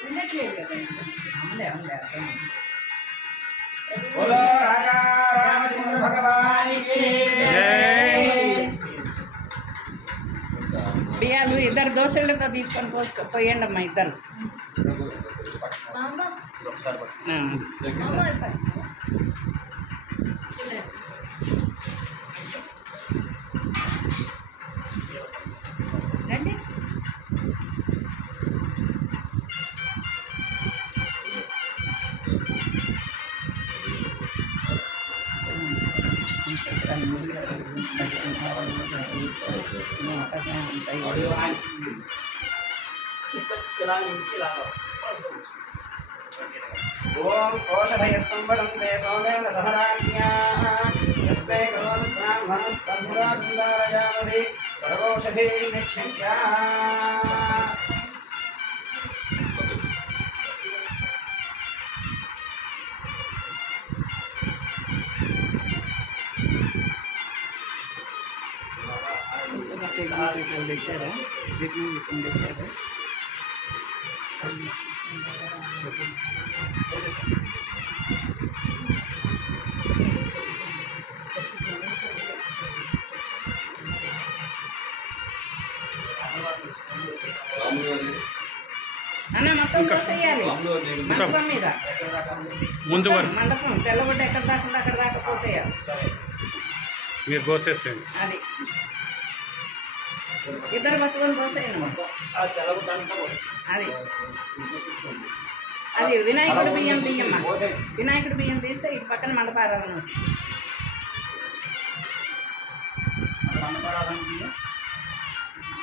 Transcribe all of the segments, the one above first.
వినట్లేదు కదా అవునులే అవునులే बोलो राजा रामचंद्र भगवान की బియ్యాలు ఇద్దరు దోశలతో తీసుకొని పోయండి అమ్మా ఇద్దరు రండి ओम औषधयः संवदन्ते सोमेन सहराज्ञाः यस्मै करोन् ब्राह्मणः तन्मुदारयामसि सर्वौषधीः निक्षिप्याः తెచ్చారా తెచ్చారా అన్న మొత్తం పోసేయాలి మండపం మీద ముందు మండపం తెల్లబడ్డ ఎక్కడ దాకా అక్కడ దాకా పోసేయాలి మీరు పోసేసేయండి అది ఇద్దరు పట్టుకొని పోసేయండి అది అది వినాయకుడి బియ్యం తీయమ్మా వినాయకుడి బియ్యం తీస్తే ఇటు పక్కన మండపారాధన వస్తుంది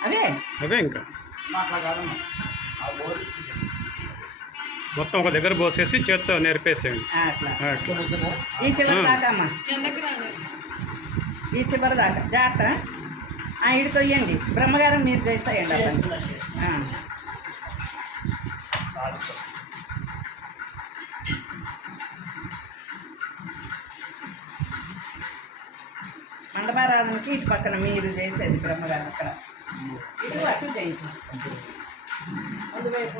అవే అవే ఇంకా మొత్తం ఒక దగ్గర పోసేసి చేత్తో నేర్పేసేయండి అట్లా ఈ చివరి దాకా అమ్మా ఈ చివరి దాకా జాగ్రత్త ఇటు తొయ్యండి బ్రహ్మగారం మీరు చేసేయండి అతను మండపారాధనకి ఇటు పక్కన మీరు చేసేది బ్రహ్మగారు అక్కడ ఇటు అటు చేయించుకోండి అందువైపు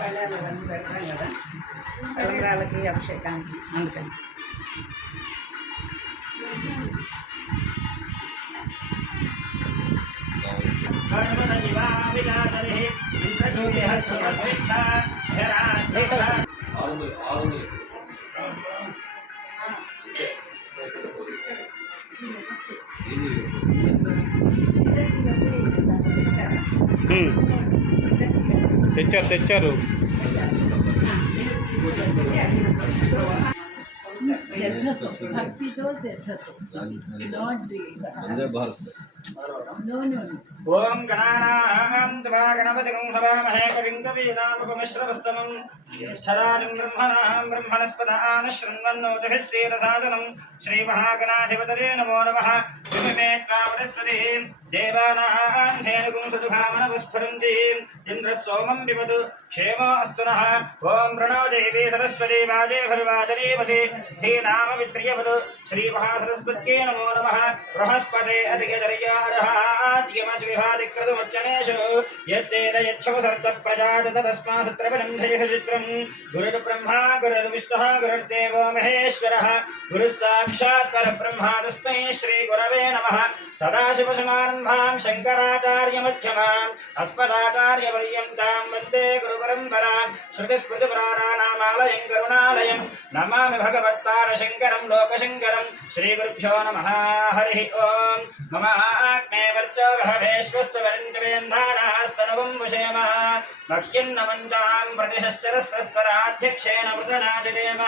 కళ్యాణాలు అవన్నీ పెడతాం కదా కలంగాలకి అభిషేకానికి అందుకని తెచ్చారు శ్రద్ధతో భక్తితో శ్రద్ధతో ओम गणानां त्वा गणपतिं हवामहे कविं कवीनामुपमिश्रवस्तमं ज्येष्ठराजं ब्रह्मणस्पदान शृण्वन्नोतिभिः सीदसादनं श्रीमहागणाधिपतये नमो नमः विमे त्वावरस्वतीं देवानां धेनुगुं सुदुघामनवस्फुरन्तीं इन्द्रः सोमं पिबतु क्षेमो अस्तु नः ओम प्रणो देवी सरस्वती वाजे भर्वाजनीपति धीनाम विप्रियवतु श्रीमहासरस्वत्यै नमो नमः बृहस्पते अधिगतर्यार्हाद्यमद्विभातिकृतमुच्चनेषु यत्तेन यच्छवसर्तप्रजात तस्मासत्रपनन्धयः चित्रं गुरुर्ब्रह्मा गुरुर्विष्णुः गुरुर्देवो महेश्वरः गुरुः साक्षात् परब्रह्मा तस्मै श्रीगुरवे नमः सदाशिवसमारम्भां शङ्कराचार्यमध्यमाम् अस्मदाचार्यपर्यन्तां वन्दे गुरुपरम्परां श्रुतिस्मृतिपुराणानामालयं करुणालयं नमामि भगवत्पादशङ्करं लोकशङ्करं श्रीगुरुभ्यो नमः हरिः ओम् मम आग्ने वर्चो बहवेश्वस्तु वरिन्द्रेन्धानास्तनुवं वशेम मह्यन्नमन्तां प्रतिशश्चरस्तस्पराध्यक्षेण मृतनाचरेम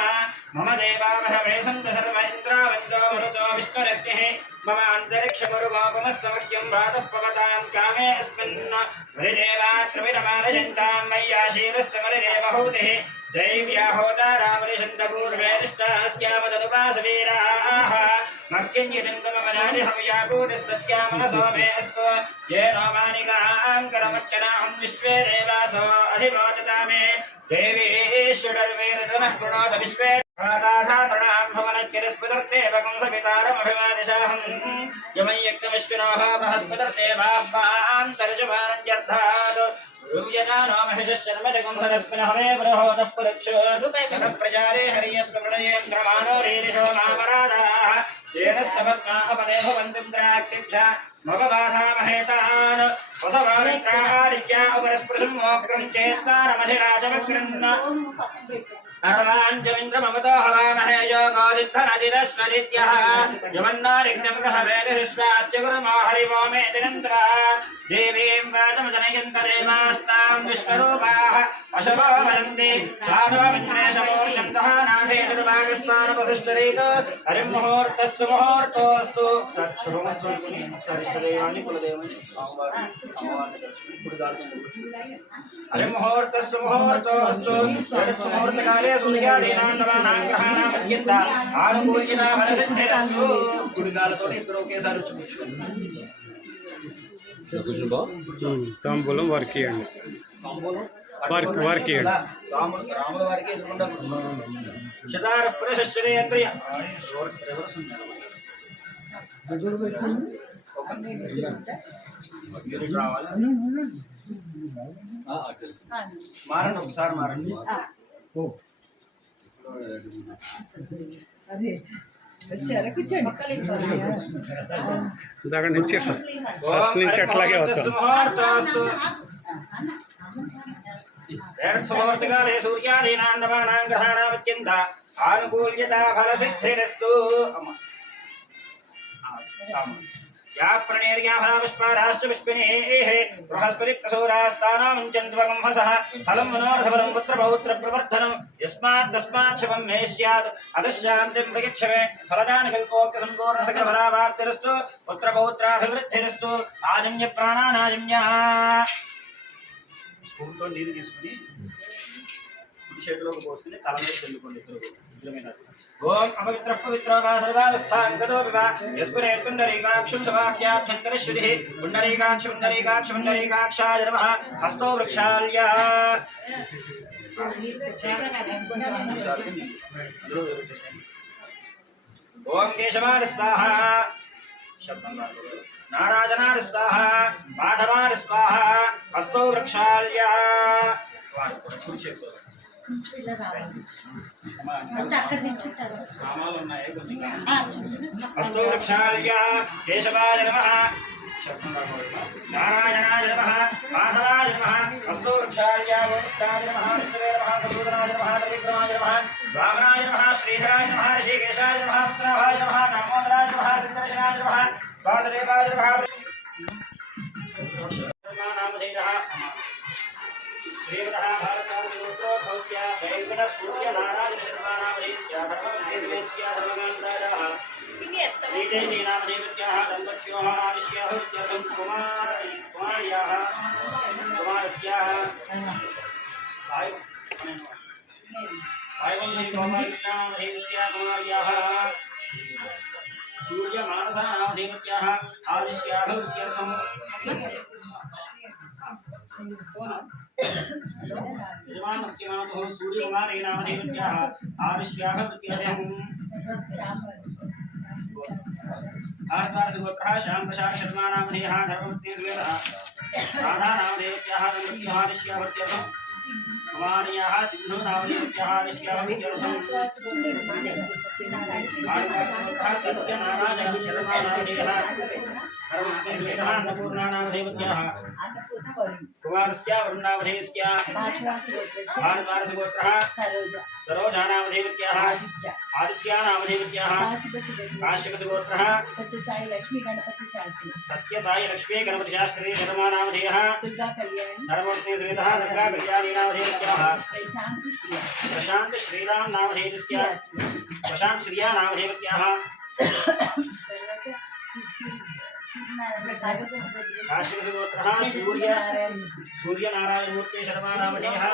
मम देवा बहवे सन्तु सर्व इन्द्रावन्तो मरुतो विष्णुरग्निः मम अन्तरिक्षमरुगोपमस्तमह्यं वातः पवतां कामे अस्मिन् हरिदेवात्रविडमारजन्तां मय्याशीलस्तमरिदेवहूतिः दैव्या होतारामरिषन्तपूर्वेष्टास्यामदनुपासवीराः मह्यन्यजन्तमवनादिहं सत्यामनसो मे अस्तु येनो मानिकां करमच्चनाहं विश्वे देवासो अधिवोचता मे देवी ईश्वरर्वेरनः कृणोत विश्वे हादाधातृणां भुवनस्किरिस्पदर्देवकं सवितारमभिमानिशाहं यमय्यक्तमिष्टिनोः बृहस्पतिर्देवापान्तर्जुमानन्यर्थात् रुव्यजानो महिषश्चर्मदिगं सरस्मिनः मे बृहोदः पुरक्षोत् प्रजारे हर्यस्वप्रणयेन्द्रमानो रीरिषो नामराधाः येन स्तवत्मा अपदे भवन्तिन्द्राक्तिभ्या मगबाधामहेतान् वसवामित्रादित्या उपरस्पृशं मोक्रं चेत्तारमधिराजमकृन्न अर्वाञ्जमिन्द्रममतो हवामहे योगोदिद्धनदिरस्वदित्यः यमन्नारिग्नमृहवेदशिश्वास्य गुरुमो हरिवो मे दिनन्द्रा देवीं वाचमजनयन्तरेवास्तां विश्वरूपाः अशवो वदन्ति साधोमिन्द्रेशमूर्चन्दः नाथेतुर्भागस्मानपसिष्ठरीतो हरिमुहूर्तस्य मुहूर्तोऽस्तु शुभमस्तु सरिष्ठदेवानि कुलदेवानि हरिमुहूर्तस्य मुहूर्तोऽस्तु मुहूर्तकाले सूर्यादीनां नवानां ग्रहाणां मध्यन्ता आनुकूल्यता फलसिद्धिरस्तु गुरुकालतो इద్దరు ఒకేసారి వచ్చి తాంబూలం వారికి ఇవ్వండి వారికి ఇవ్వండి రాముల వారికి ఎదురుకుండా శతార పురుషశ్రేయంత్రియ మారండి ఒకసారి మారండి అదే వచ్చారా కూర్చోండి దగ్గర నుంచి ఫస్ట్ నుంచి అట్లాగే వస్తాం ముహూర్తకాలే సూర్యాదీనాం నవానాం గ్రహాణాం అత్యంత ఆనుకూల్యతా ఫలసిద్ధిరస్తు या प्रणेर्या फलापुष्पाराश्च पुष्पिनेः बृहस्पतिप्रसूरास्तानामुञ्चन्त्वगं हसः फलं मनोरथफलं पुत्रपौत्रप्रवर्धनं यस्मात् शुभं मे स्यात् अतः शान्तिं प्रयच्छवे फलदानकल्पोक्तसम्पूर्णसकलफलावाप्तिरस्तु पुत्रपौत्राभिवृद्धिरस्तु आजन्यप्राणानाजन्यः స్పూన్తో నీరు తీసుకుని కుడి చేతిలోకి పోసుకుని తల మీద చల్లుకోండి ఓం అపవిత్ర పవిత్ర సర్వాస్థాంగతోపి వా యస్పురేత్ పుండరీకాక్షం సమాఖ్యాభ్యంతరశ్రుతిః పుండరీకాక్షాయ నమః హస్తో వృక్షాల్య ఓం కేశవాయ స్వాహ శబ్దం నారాయణాయ స్వాహ మాధవాయ స్వాహ హస్తో వృక్షాల్య హస్తో వృక్షాల్య కేశవాయ నమః నారాయణాయ నమః మాధవాయ నమః హస్తో వృక్షాల్య గోవిందాయ నమః విష్ణువే నమః మధుసూదనాయ నమః త్రివిక్రమాయ నమః వామనాయ నమః శ్రీధరాయ నమః ఋషికేశాయ నమః పుత్రాయ నమః దామోదరాయ నమః సిద్ధర్శనాయ నమః వాసుదేవాయ నమః श्रीमतः भारतामयोत्रो भवस्य वैकुण्ठ सूर्य नारायण शर्मानामधेयस्य धर्मदेशमेत्स्य धर्मगान्धारः श्रीदेवी नामदेवत्याः दम्पत्योः आविष्याः इत्यर्थं कुमार्याः कुमारस्याः वायुवंशी गोपालकृष्णामधेयस्य कुमार्याः सूर्यमानसानामधेयत्याः आविष्याः इत्यर्थं यजमानस्य नामः सूर्यकुमारेण नामधेयत्याः आविष्याः प्रत्ययम् भारद्वाजगोत्रः श्यामप्रसाद शर्मा नामधेयः धर्मपत्नीर्वेदः राधा नामधेयत्याः दम्पत्योः आविष्याः प्रत्ययम् कुमार्याः सिन्धु नामधेयत्याः आविष्याः प्रत्ययम् भारद्वाजगोत्रः सत्यनारायणः शर्मा नामधेयः अन्नपूर्णा नामधेयत्याः कुमारस्य वरुणामधेयस्य भारद्वाजगोत्रः सरोजा नामधेयत्याः आदित्या नामधेयत्याः काश्यपसगोत्रः सत्यसाई लक्ष्मी गणपति शास्त्री शर्मा नामधेयः धर्मपत्नी समेतः दुर्गा कल्याणी नामधेयत्याः प्रशांत श्रीराम नामधेयस्य प्रशांत श्रिया नामधेयत्याः काश्यपसगोत्रः सूर्यनारायणमूर्ति शर्मा नामधेयः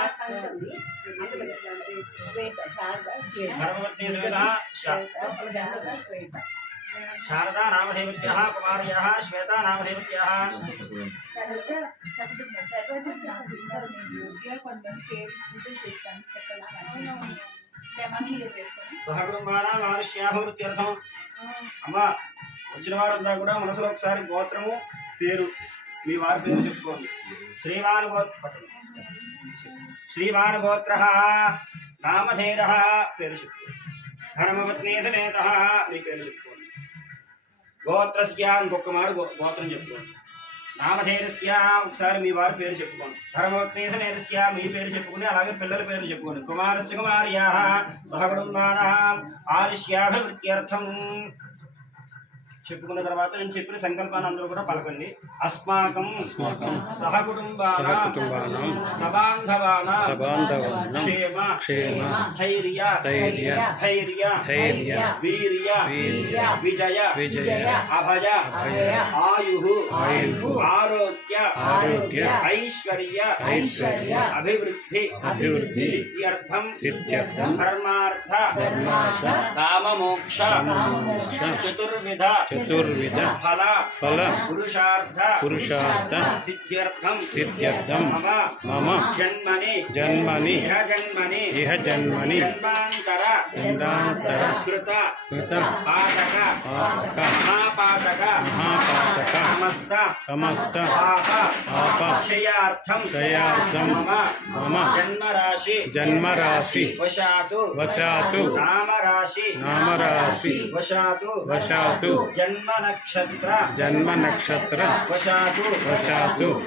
धर्मपत्नी समेतः शारदा नामधेयत्याः कुमार्याः श्वेता नामधेयत्याः సహకుటుంబానాం ఆయుష్యాభివృద్ధ్యర్థం. అమ్మ వచ్చిన వారంతా కూడా మనసులో ఒకసారి గోత్రము పేరు మీ వారి పేరు చెప్పుకోండి. శ్రీమాన్ గోత్ర నామధేర పేరు చెప్పుకోండి. ధర్మపత్ని సమేత మీ పేరు చెప్పుకోండి. గోత్రస్య ఇంకొక మారు గోత్రం చెప్పుకోండి. నామధేయస్య ఒకసారి మీ వారి పేరు చెప్పుకోండి. ధర్మపత్ని సమేతస్య మీ పేరు చెప్పుకుని అలాగే పిల్లల పేరు చెప్పుకోండి. కుమారస్య కుమార్యాః సహకుటుంబానాం ఆయుష్యాభివృద్ధ్యర్థం. చెప్పుకున్న తర్వాత నేను చెప్పిన సంకల్పాన్ని అందరూ కూడా పలకండి. అస్మాకం సహకుటుంబానాం సబాంధవానాం క్షేమ స్థైర్య ధైర్య వీర్య విజయ అభయ ఆయు ఆరోగ్య ఐశ్వర్య అభివృద్ధి సిద్ధ్యర్థం ధర్మార్థ కామమోక్ష చతుర్విధ ఫల పురుషార్థ సిద్ధ్యర్థం మమ జన్మని ఇహ జన్మని జన్మాంతర కృత పాతక మహాపాతక సమస్త పాప క్షయార్థం మమ జన్మరాశి వశాతు నామరాశి వశాతు జన్మ నక్షత్ర వశాతు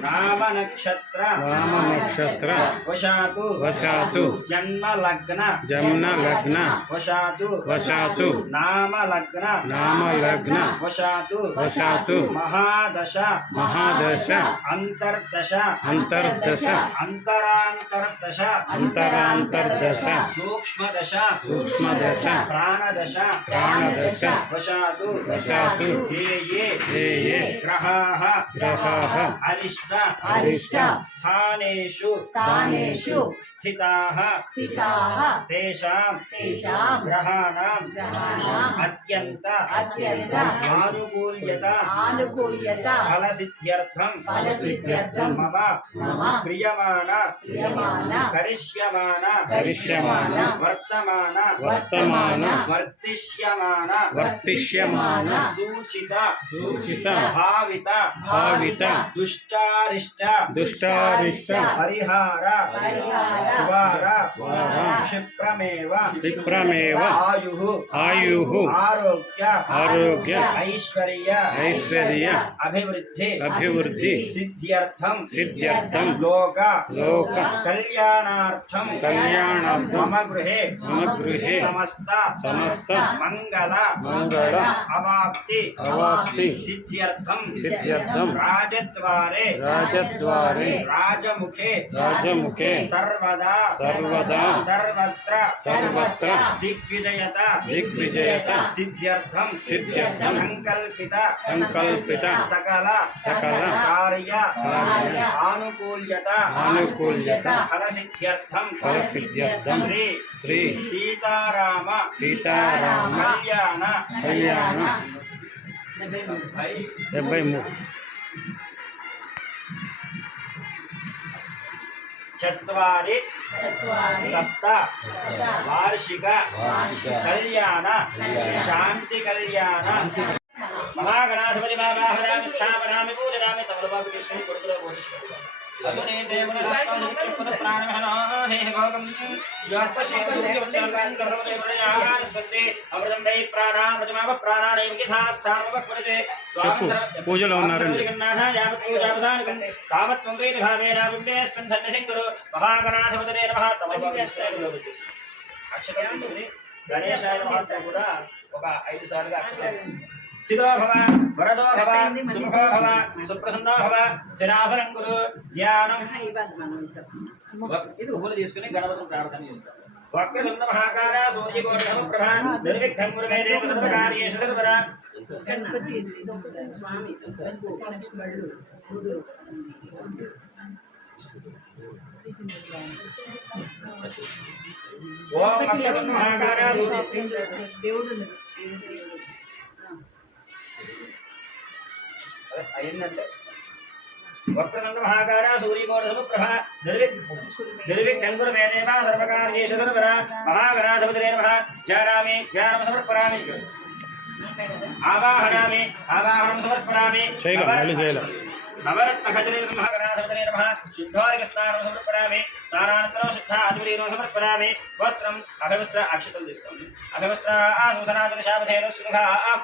నామ నక్షత్ర వశాతు జన్మ లగ్న వశాతు నామ లగ్న వశాతు మహాదశ అంతర్దశ అంతరాంతర్దశ సూక్ష్మదశ ప్రాణదశ వశాతు ये ग्रहाः अरिष्ट स्थानेषु स्थिताः तेषां ग्रहाणाम् अत्यन्त आनुकूल्यता फलसिद्ध्यर्थं मम क्रियमाण करिष्यमाण वर्तमान वर्तिष्यमाण सूचित भावित दुष्टारिष्ट परिहार क्षिप्रमेव आयुः आरोग्य ऐश्वर्य अभिवृद्धि सिद्ध्यर्थं लोक कल्याणार्थं मम गृहे समस्त मंगल अवाप्ति सिद्ध्यर्थं राजद्वारे राजमुखे सर्वदा सर्वत्र दिग्विजयता सिद्ध्यर्थं संकल्पित सकल कार्य आनुकूल्यता फलसिद्ध्यर्थं श्री सीताराम कल्याण 73 चत्वारि सप्त वार्षिक कल्याण शांति कल्याण महागणाधिपति बाबाहरामि स्थापनामि पूजयामि तमलबागु తీసుకొని కొడుకులో పోషిస్తాడు असुरे देवनास्तोनित्यपद प्राणमहनो हे भोगं यास्पशेषुर्यवचनं कर्मदेवयागान स्वस्ति अमृतं वै प्राणामृतमाव प्राणानेव यथास्थानमवक्वते పూజలో ఉన్నారండి तावत् वेद भावेन बिम्बेऽस्मिन् सन्निधिङ्कुरु महागणाधिपतये नमः तमलबागु అక్షరం తీసుకొని గణేశాయ నమః కూడా ఒక 5 సార్లుగా అక్షరం స్థిరో భవ వరదో భవ సుముఖో భవ సుప్రసన్నో భవ స్థిరాసనం కురు ధ్యానం ఇది ఉపలు తీసుకుని గణపతిని ప్రార్థన చేస్తారు వక్రతుండ మహాకార సూర్యకోటమ ప్రభా నిర్విఘ్నం కురు మే దేవ సర్వకార్యేషు సర్వదా గణపతి స్వామి ఓం వక్రతుండ మహాకార దేవుడు అయిందంటే వక్రదండ మహాకార సూర్యకోట సమప్రభ నిర్విఘ్నంగురు మే దేవ సర్వకార్యేషు సర్వదా మహాగణాధిపతిరే నమః ధ్యానామి ధ్యానం సమర్పయామి ఆవాహనామి ఆవాహనం సమర్పయామి చేయగా మళ్ళీ చేయాలి నవరత్న ఖజరే మహాగణాధిపతిరే నమః శుద్ధారిక స్నానం సమర్పయామి స్నానానంతరం శుద్ధ ఆదివీరం సమర్పయామి వస్త్రం అభివస్త్ర అక్షతలు తీసుకోండి అభివస్త్ర ఆసనాదన శాపథేన సుఖ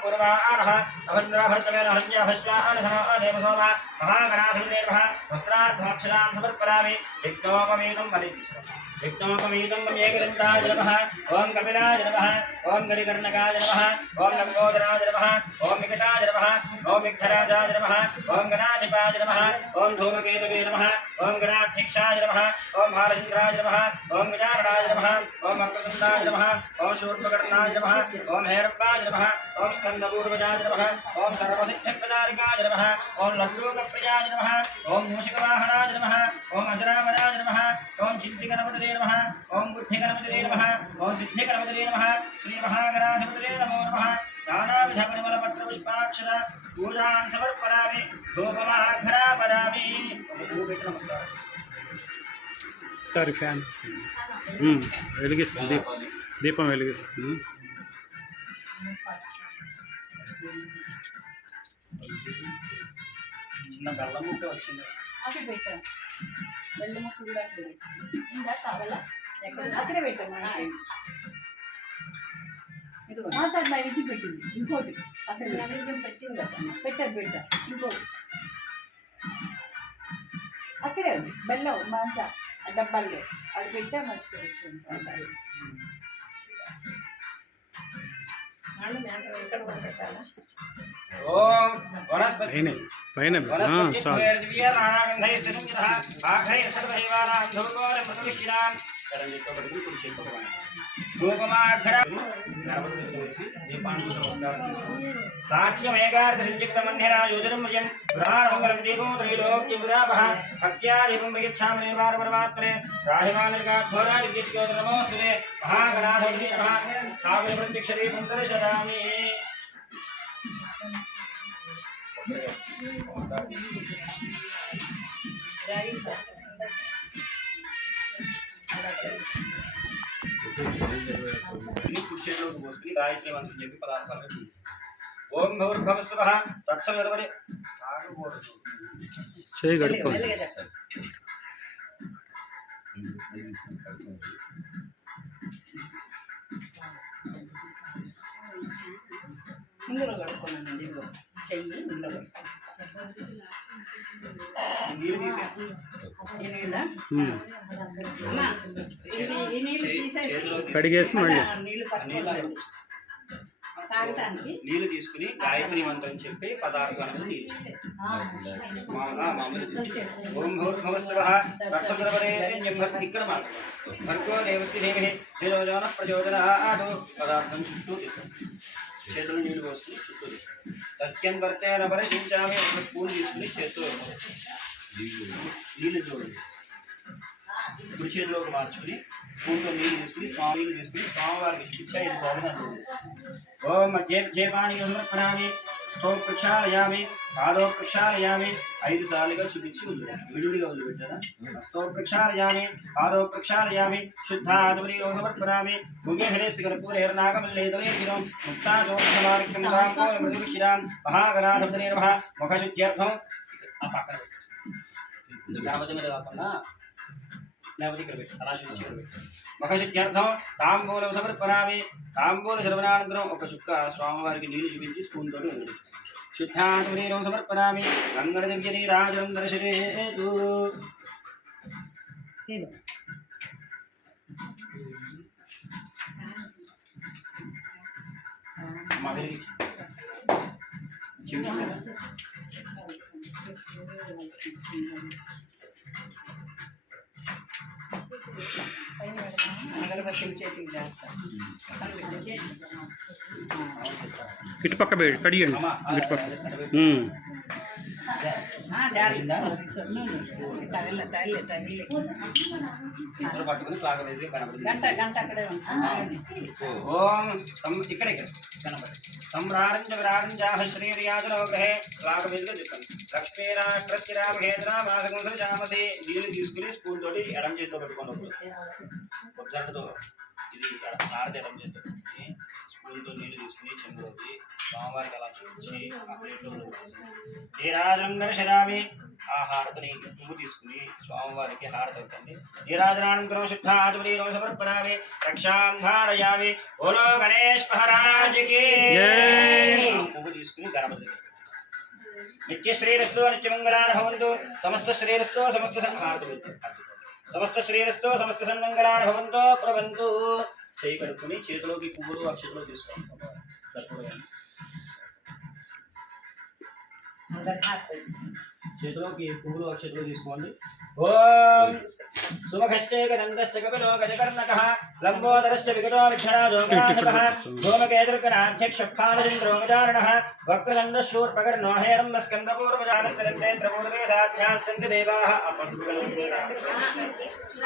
పూర్వ ఆనః అభంద్రాభర్తమేన హన్యాభస్వానః దేవసోమ మహాగణాధిపతిరే నమః వస్త్రార్థాక్షరాన్ సమర్పయామి విఘ్నోపమేతం వలి తీసుకోండి విఘ్నోపమేతం ఏకదంతాయ నమః ఓం కపిలాయ నమః ఓం గరికర్ణకాయ నమః ఓం లంబోదరాయ నమః ఓం వికటాయ నమః ఓం విఘ్నరాజాయ నమః ఓం గణాధిపాయ నమః ఓం ధూమకేతవే నమః ఓం గణాధ్యక్షాయ నమః ఓం భాలచంద్రాయ నమః ఓం విజారణాయ నమః ఓం వక్రతుండాయ నమః ఓం శూర్పకర్ణాయ నమః ఓం హేరప్పాయ నమః ఓం స్కందపూర్వజాయ నమః ఓం సర్వసిద్ధిప్రదారికాయ నమః ఓం లడ్డూకప్రియాయ నమః ఓం మూషికవాహనాయ నమః ఓం అజరామరాయ నమః ఓం చింతిగణపతిరే నమః ఓం బుద్ధిగణపతిరే నమః ఓం సిద్ధిగణపతిరే నమః శ్రీ మహాగణాధిపతిరే నమో నమః నానావిధ పరిమళపత్ర పుష్పాక్షర పూజాన్ సమర్పయామి ధూపమాఘ్రాపయామి నమస్కారం సరే ఫ్యాన్ వెలిగిస్తుంది దీపం వెలిగిస్తుంది చిన్న బెల్లం ముక్క వచ్చింది అక్కడ పెట్టాం బెల్లం ముక్క కూడా అక్కడ పెట్టాం ఇంకా కావాలా అక్కడే పెట్టాం సార్ నా విడిచి పెట్టింది ఇంకోటి అక్కడ నైవేద్యం పెట్టింది కదా పెట్టా ఇంకోటి అక్కడే ఉంది బెల్లం మాంస డబ్బాల్లో అది పెట్టా మర్చిపోవచ్చు ఓం వనస్పతి పైన చాలు సాక్ష్యమేకాదశంయుక్తమన్యరాయోజనం గ్రహామంగళం దీపం త్రైలోక్యముదాపః భక్త్యాదీపం ప్రయచ్ఛామి పరమాత్మనే రాహిమానిర్గాఘోరాదిత్యోద నమోస్తుతే మహాగణాధిపతి నమః స్థాపిత ప్రత్యక్షదీపం దర్శయామి కుర్చీలోకి పోసుకుని గాయత్రి మంత్రం చెప్పి పదార్థాలు ఓం భూర్భవస్వః తత్సవితుర్వరె తాగకూడదు చేయి గడుపుకోండి ఇందులో కడుక్కోనండి ఇందులో చెయ్యి ఇందులో కడుక్కోండి నీళ్ళు తీసే ఈ నీళ్ళ అమ్మా ఈ నీళ్ళు తీసేసి కడిగేసి మళ్ళీ నీళ్ళు పట్టుకోవాలండి తాగటానికి నీళ్ళు తీసుకుని గాయత్రి మంత్రం చెప్పి పదార్థాలను ఓం భూర్భవస్వః తత్సవితుర్వరేణ్యం ఇక్కడ భర్గో దేవస్య ధీమహి ధిరోజానః ప్రచోదయాత్ పదార్థం చుట్టూ చేతులు నీళ్ళు పోసుకుని చుట్టూ సత్యం వర్తేన పరిశీలించామి ఒక స్పూన్ తీసుకుని చేతిలో నీళ్ళు చూడండి కుడి చేతిలోకి మార్చుకుని స్పూన్తో నీళ్ళు తీసుకుని స్వామివారికి చూపించి 5 సార్లు ఓం మధ్యేపాని సమర్పయామి స్థో ప్రక్షాళయామి పాదో ప్రక్షాళయామి 5 సార్లుగా చూపించి విడివిడిగా వదిలిపెట్టారా స్థో ప్రక్షాళయామి పాదో ప్రక్షాళయామి శుద్ధాత్మనీయం సమర్పయామి భూమి హరేశకర్పూరేర్నాగమల్లేదలేదినం ముక్తాజోసమార్క్యం రాంకో మృదుక్షిరాం మహాగణాధిపతిరే నమః ముఖశుద్ధ్యర్థం ఆ పక్కన గణపతి మీద కాకుండా లేకపోతే ఇక్కడ పెట్టి అలా చూపించి ముఖశుద్ధ్యర్థం తాంబూలం సమర్పయామి తాంబూల శ్రవణానంతరం ఒక చుక్క స్వామివారికి నీళ్లు చూపించి స్పూన్ తోటి శుద్ధాత్మనీయం సమర్పయామి గంగళదివ్య నీరాజనం దర్శనేతు అగరబత్తి చేతికి చేస్తాను ఇటుపక్క కడియండి ఇటుపక్క పట్టుకుని ప్లాగ వేసి కనపడి గంట అక్కడే ఓం ఇక్కడ కనపడి सम्रारञ्च विरारञ्चाभिश्रीर्याजनवग्रहे लाभविद्युदितं लक्ष्मीराष्ट्रस्थिरामहेन्द्रामासकुंसजामसे నీళ్ళు తీసుకుని స్పూన్ తోటి ఎడం చేతితో పెట్టుకోండి ఒబ్జర్వ్తో ఇది హారతి ఎడం చేతితో పెట్టుకుని స్పూన్తో నీళ్ళు తీసుకుని చెంబులోకి స్వామివారికి అలా చూపించి ఆ ప్లేట్లో నీరాజనం దర్శనామి ఆ హారతిని పువ్వు తీసుకుని స్వామివారికి హారతి అవుతుంది నీరాజనానంతరం శుద్ధ ఆచమనీయం సమర్పయామి రక్షాం ధారయామి బోలో గణేష్ మహారాజ్కి పువ్వు తీసుకుని గణపతి నిత్యశ్రీరస్తో నిత్యమంగళాని భవంతు సమస్త శ్రీరస్తో సమస్త హారతి సమస్త శ్రీరస్తో సమస్త సన్మంగళాని భవంతో ప్రవంతు చేయి కడుక్కుని చేతిలోకి పువ్వులు అక్షతలు తీసుకోండి చేతిలోకి పువ్వులు అక్షతలు తీసుకోండి ఓం సుమఖశ్చేక దందశ్చ కపిలో గజకర్ణకః లంబోదరశ్చ వికటో విఘ్నరాజో గణాధిపః ధూమకేతుర్గణాధ్యక్షపాలచంద్రో గజాననః వక్రదండశూర్పకర్ణో హేరంబ స్కందపూర్వజానశ్చరంద్రేంద్రపూర్వే సాధ్యాः సంతి దేవాः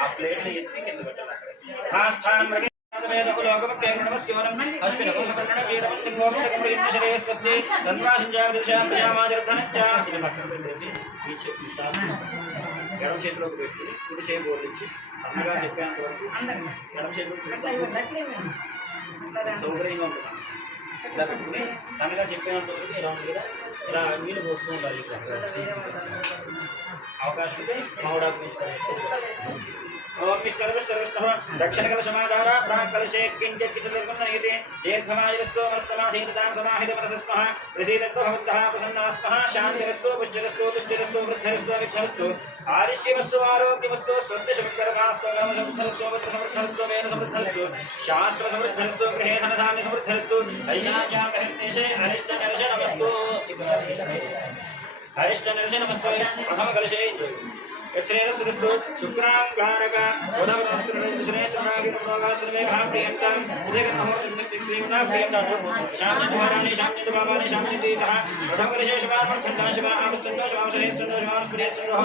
ఆ ప్లేట్ని ఎత్తి కింద పెట్టాలి ఆ స్థానం ఎడం చేతిలోకి పెట్టుకుని కుడి చేయి బోర్లిచ్చి సన్నగా చెప్పేంత వరకు ఎడం చేతిలోకి సౌకర్యంగా ఉంటుంది ఇట్లా పెట్టుకుని సన్నగా చెప్పేంత వరకు ఇలా నీళ్ళు పోస్తూ ఉండాలి అవకాశం మామిడాకు ఓం విష్ణు దక్షిణకల సమాధాన ప్రాకలశే కించిత్కించితే దీర్ఘమాయురస్తో మనస్సమాధీనతాం సమాహిత మనసస్మః ప్రసీదత్వ భవంతః ప్రసన్నాస్మః శాంతిరస్తో పుష్టిరస్తో తుష్టిరస్తో వృద్ధిరస్తో విఘ్నరస్తో ఆదిష్యవస్తు ఆరోగ్యవస్తు స్వస్తి శుభకరమాస్తో గమసమృద్ధరస్తో వృద్ధరస్తో వేద సమృద్ధరస్తో శాస్త్ర సమృద్ధరస్తో గృహే ధనధాన్య సమృద్ధరస్తో హరిశాన్యాం హరితేశే హరిష్ట నరశ నమస్తు హరిష్ట నరశ నమస్తే ప్రథమ కలశే యక్షేరస్తు శుక్రాంగారక ఉదవరశ్రేష్ఠాగిరోగాశ్రమే భాప్రియంతాం ఉదయకర్మహోర్చుక్తిక్లీమ్నా ప్రియంతాడు శాంతిద్వారాణి శాంతిద్వారాణి శాంతిదీతః ప్రథమకలశేషమార్మర్థందాశివామస్తుందో శివాంశరేస్తుందో శివాంశప్రియేస్తుందో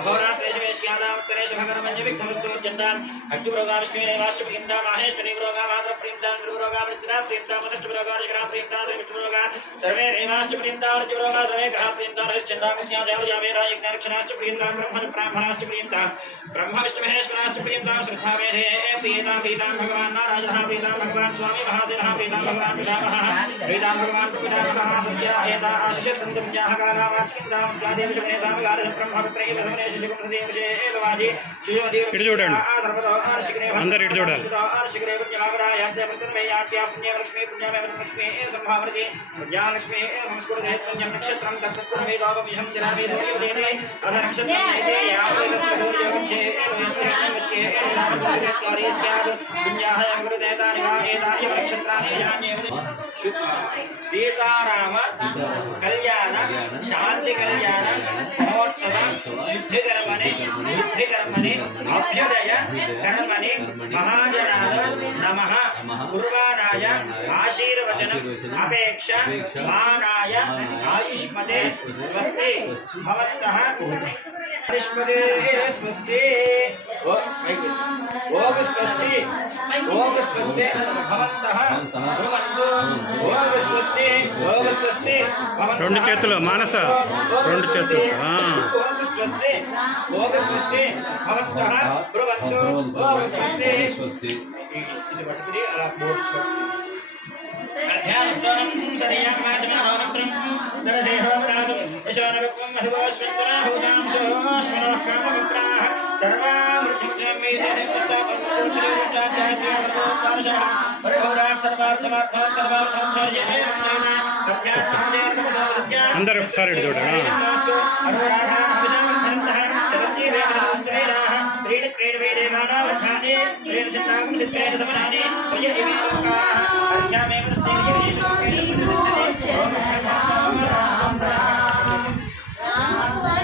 అహోరాత్రేషవేశ్యానాముత్తరేష భగరమన్య విఘ్నమస్తు జండాం అగ్నిప్రోగావిష్ణురేవాశ్వప్రియంతా మాహేశ్వరీ ప్రోగామాత్రప్రియంతాం త్రిపురోగామృత్తినా ప్రియంతాం వశిష్ఠప్రోగాధికరాం ప్రియంతాం శ్రీవిష్ణుప్రోగా సర్వే రేవాశ్చప్రియంతా వృత్తిప్రోగా సర్వే గ్రహప్రియంతా హరిశ్చంద్రామస్యాజావయావేరాయజ్ఞానక్షణాశ్చ प्रियंता ब्रह्मणाश्च प्रियंता ब्रह्म विष्णु महेश्वराश्च प्रियंता श्रद्धा मेधे प्रियता प्रीता भगवान नारायणः प्रीता भगवान स्वामी महासेनः प्रीता भगवान पितामहः प्रीता भगवान पितामहः सत्या एता आशिष संतम्याः कारावाचिन्तां जादेव शमने सामगारः ब्रह्मपुत्रै वसमने शिशुकुं सदेव एववाजी शिशुदेव सर्वतो आर्शिकरे अंदर इट जोड़ाल आर्शिकरे पुण्यमागरायात्य पुण्यमयात्य पुण्यलक्ष्मी पुण्यमेवलक्ष्मी संभावरति पुण्यलक्ष्मी संस्कृते पुण्यं नक्षत्रं तत्तत्पुरमेवावमिषं जलावे सदेवे नक्षत्रमैते यावदेवयोगच्छे एवयत्तेवश्ये एवनामकार्ये स्यात् पुण्याः अमृतेतानि वा एतानि नक्षत्राणि यान्येव सीताराम कल्याण शांति कल्याण महोत्सव शुद्धिकर्मणे बुद्धिकर्मणे अभ्युदय कर्मणे महाजनाय नमः कुर्बाणाय आशीर्वचन अपेक्षा मानाय आयुष्मते स्वस्ति भवन्तः आयुष्मते स्वस्ति ओग स्वस्ति भवन्तः भवन्तु ओग स्वस्ति भवन्तः రెండు చేతులు మానస రెండు చేతులు ओग स्वस्ति भवन्तः भवन्तु ओग स्वस्ति ఇది పట్టుకుని అలా పోర్చు అధ్యానస్తోనం సరియాం వాచమానోమంత్రం సరదేహోమరాజం యశోనవిక్వం మహిళోశ్వంతనాహూతాం శోశ్వనోః కామవిప్రాః సర్వామృత్యుం మేదేశిస్తాపరుచాధ్యాత్యాసర్వోత్తారశः పరిభూరాట్ సర్వార్థమార్థాత్ సర్వార్థాచార్య అందరూ ఒకసారి ఇటు చూడండి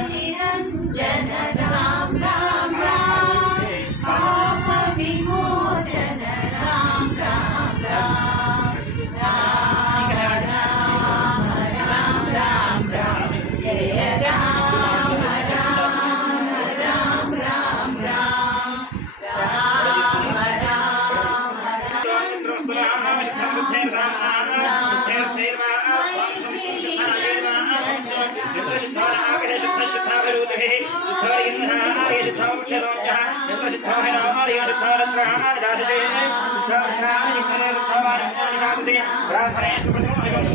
निरंजन राम राम राम पाप विमोचन राम राम राम राम राम राम राम राम जय राम राम राम राम राम राम राम राम आर्य शुद्धरत्नामादि राजसे शुद्धरत्नामादि जिक्रे शुद्धवारि शाससे ब्राह्मणेषु प्रथमशकम्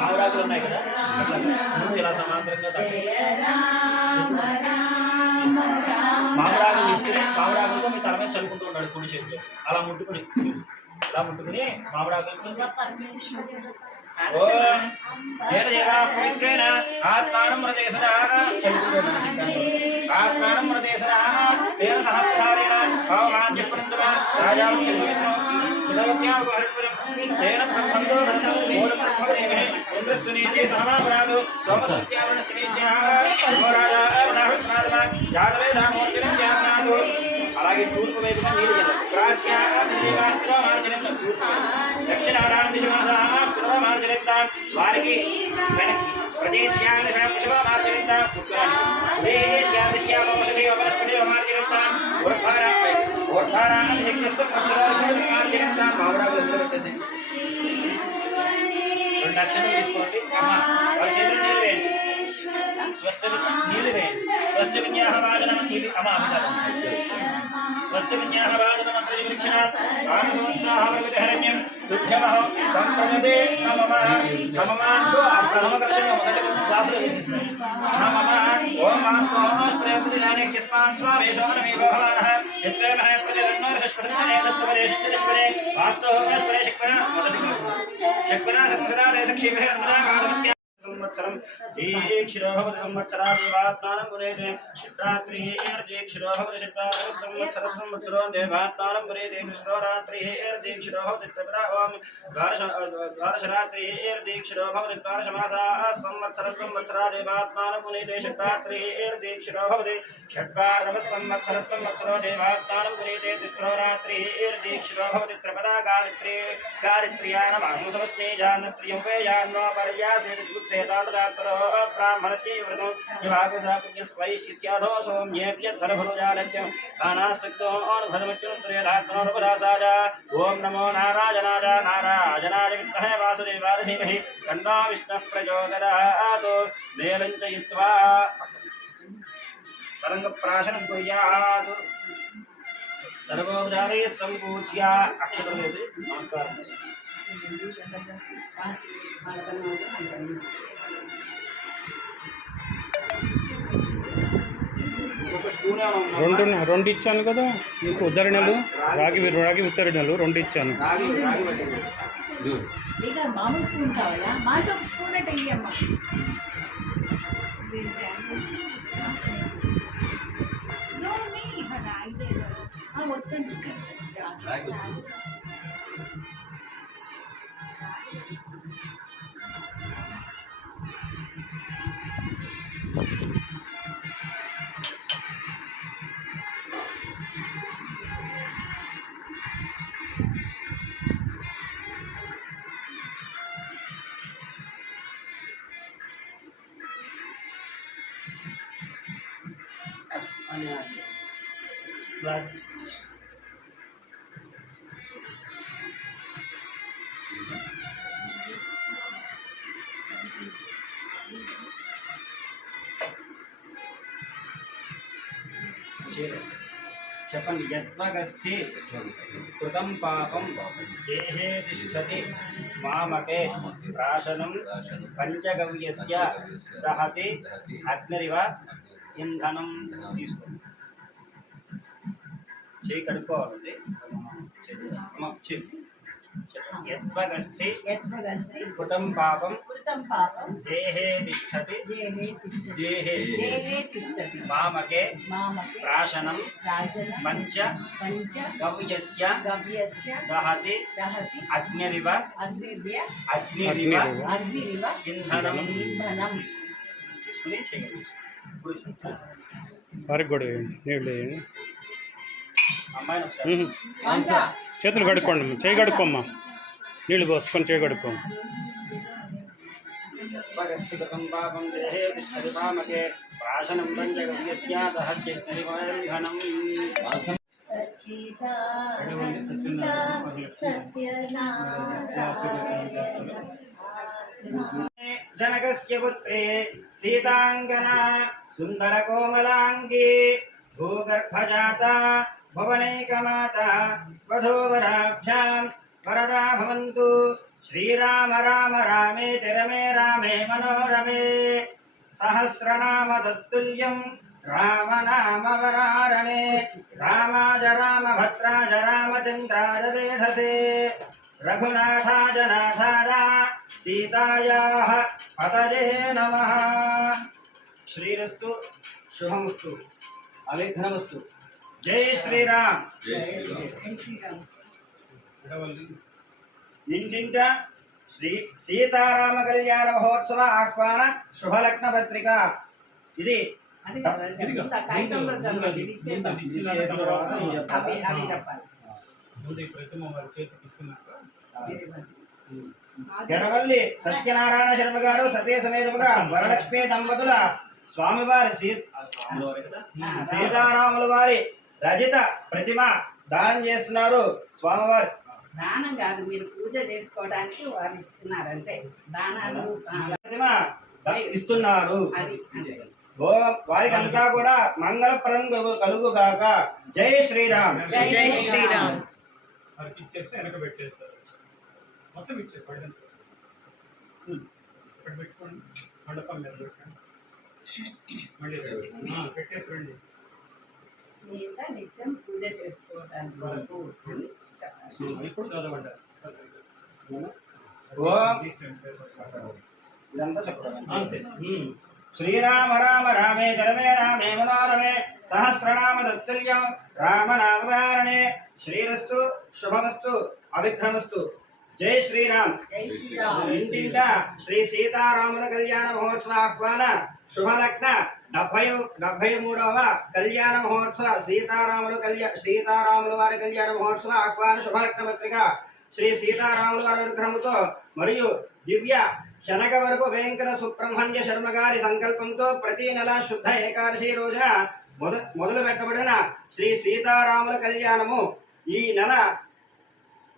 మామిడాకులు ఉన్నాయి కదా ఇలా సమాంతరంగా మామిడాకులు తీసుకుని మామిడాకులతో మీ తల మీద చల్లుకుంటూ ఉన్నాడు కుడి చేతితో అలా ముట్టుకుని మామిడాకులతో ఆత్మానం ప్రదేశనా ఆత్మానం ప్రదేశనా తేన సహస్రారేణ భావమాన్యపరిందమా రాజాం तेन ब्रह्मणो मूलब्रह्मणे इंद्रस्तुनीचे समापरादो सोमसत्यावरणस्तुनीचे राजा राहुलनाथमा जागवे रामोर्जनं ज्ञानादो అలాగే తూర్పు వైపున నీరు మార్జనం దక్షిణారాం దిశమాస మార్జనంత వారికి వెనక్కి ప్రదేశ్యాన్ని మార్జనంత ఉత్తరాన్ని వనస్పతి మార్జనంత ఊర్ధ్వారాన్ని శక్తిస్థం మార్జనంత మామిడాకులు ఎందులో పెట్టేసి 2 అక్షరాలు తీసుకోండి అమ్మ వాళ్ళ చేతులు నీళ్ళు వేయండి నీళ్ళు వేయండి స్వస్థ విన్యాహవాదనం నీళ్ళు అమ్మ స్వస్థ విన్యాహవాదనం ప్రతివృక్షణాత్ ఆనసోత్సాహవర్గహరణ్యం దుర్భ్యమహం సంప్రదతే నమః నమః అంటూ నమకర్షణ మొదటి క్లాసులో వేసేస్తారు నమః ఓం మాస్మోస్ప్రేపతిదానే కిస్మాన్ స్వావేశోనమే భవానః యత్రేమః ప్రతిరన్నోర్షస్పదనే తత్వరేషిత్తరిస్పదే వాస్తవస్పదే శక్వన మొదటి క్లాసులో శక్వన సంసదాదే సక్షిభే నమః సంవత్సరం దీక్షిరో భవతి సంవత్సరాదేవాత్మానం పురేతే శివరాత్రిర్దీక్షిరో భవతి సంవత్సరో దేవాత్మానం పురేతే కృష్ణోరాత్రిర్దీక్షిరో భవతి త్రిపురా ఓం ద్వాదశరాత్రిర్దీక్షిరో భవతి ద్వాదశమాసాః సంవత్సరాదేవాత్మానం పురేతే శివరాత్రిర్దీక్షిరో భవతి షట్వాదశ సంవత్సరో దేవాత్మానం పురేతే తిస్రోరాత్రిర్దీక్షిరో భవతి త్రిపదా గాయత్ర్యా నమః సమస్నేజాన్న స్త్రియం వేయాన్నో పర్యాసేతి ब्राह्मणस्य व्रतं युवाकुशापुण्यस्वैष्किस्याधो सौम्येभ्यद्धरभुजालज्ञं दानास्तक्तोऽनुभदमत्युन्तरेधात्मनोपरासाय ॐ नमो नारायणाय नारायणाय विद्महे वासुदेवाय धीमहि तन्नो विष्णुः प्रचोदयात् मेलं चयित्वा तरङ्गप्राशनं कुर्यात् सर्वोपचारैः सम्पूज्य अक्षतं वेసి नमस्कारं రెండు ఇచ్చాను కదా మీకు ఉద్ధరణలు రాగి ఉత్తరణలు 2 ఇచ్చాను. మామూలు స్పూన్ కావాలా మాకు ఒక స్పూన్ అంటే ఇయ్యమ్మా వద్దండి చెప్పండి యత్వగస్థి కృతం పాపం దేహే తిష్టతి మామకే ప్రాశనం పంచగవ్యస్య దహతి అగ్నిరివ ఇంధనం తీసుకోండి చేయి కడుక్కోవాలి యత్వగస్థి కృతం పాపం దేహే తిష్టతి మామకే ప్రాశనం పంచ గవ్యస్య దహతి అగ్నిరివ ఇంధనం తీసుకుని చేయండి. వారికి కూడా నీళ్ళు వేయండి. అమ్మాయిని ఒకసారి చేతులు కడుక్కోండి, చేయి కడుక్కోమ్మా, నీళ్ళు పోసుకొని చేయి కడుక్కోండి. భగస్కృతం పాపం దేహే తిష్టతి మామకే ప్రాశనం పంచగవ్యస్య దహతి అగ్నిరివ ఇంధనం जनकस्य पुत्रे सीताङ्गना सुन्दरकोमलाङ्गी भूगर्भजाता भुवनैकमाता वधूवराभ्यां वरदा भवन्तु। श्रीराम राम रामेति रमे रामे मनोरमे सहस्रनाम तत्तुल्यं रामनामवरारणे रामाय रामभद्राय रामचन्द्राय वेधसे रघुनाथाय नाथाय सीतायाः पतये नमः। श्रीरस्तु शुभमस्तु अविघ्नमस्तु। जय श्रीराम। జై శ్రీరామ్. ఇంటింట శ్రీ సీతారామ కళ్యాణ మహోత్సవ ఆహ్వాన శుభలగ్న పత్రిక. ఇది అది కదా, ముందు ఆ కాగితంలో చదవండి, ఇది ఇచ్చేద్దాం. ఇది చేసిన తర్వాత ఇది చెప్పాలా? అవి చెప్పాలి. ముందు ఈ ప్రతిమ వారి చేతికి ఇచ్చినాక మీరు ఇవ్వండి. గడవల్లి సత్యనారాయణ శర్మ గారు సతీ సమేతముగా వరలక్ష్మి దంపతుల స్వామివారి సీతారాముల వారి రజిత ప్రతిమ దానం చేస్తున్నారు. స్వామివారు దానం కాదు, మీరు పూజ చేసుకోవడానికి వారు ఇస్తున్నారు అంతే. దానాలు ప్రతిమ ఇస్తున్నారు. అది అంతే. వారికి అంతా కూడా మంగళప్రదం కలుగుగాక. జై శ్రీరామ్. జై శ్రీరామ్. వారికి ఇచ్చేస్తే వెనక పెట్టేస్తారు. మొత్తం ఇచ్చేది పడినంత ఇక్కడ పెట్టుకోండి. మండపం మీద పెట్టండి. మళ్ళీ పెట్టేసి రండి. ఇంకా నిత్యం పూజ చేసుకోవడానికి వరకు అని చెప్పాలి. ఇప్పుడు చదవండి. ఓం ఇదంతా చెప్తాను. అంతే. శ్రీరామ రామ రామే రమే రామే మనోరమే సహస్రనామ తత్తుల్యం రామనామవారణే శ్రీరస్తు శుభమస్తు అవిఘ్నమస్తు. జై శ్రీరామ్. జై శ్రీరామ్. ఇంటింట శ్రీ సీతారాముల కళ్యాణ మహోత్సవ ఆహ్వాన శుభలగ్న 73వ కళ్యాణ మహోత్సవ సీతారాముల వారి కళ్యాణ మహోత్సవ ఆహ్వాన శుభలగ్న పత్రిక శ్రీ సీతారాముల వారి అనుగ్రహంతో మరియు దివ్య శనగవరపు వెంకట సుబ్రహ్మణ్య శర్మ గారి సంకల్పంతో ప్రతి నెల శుద్ధ ఏకాదశి రోజున మొదలు పెట్టబడిన శ్రీ సీతారాముల కళ్యాణము ఈ నెల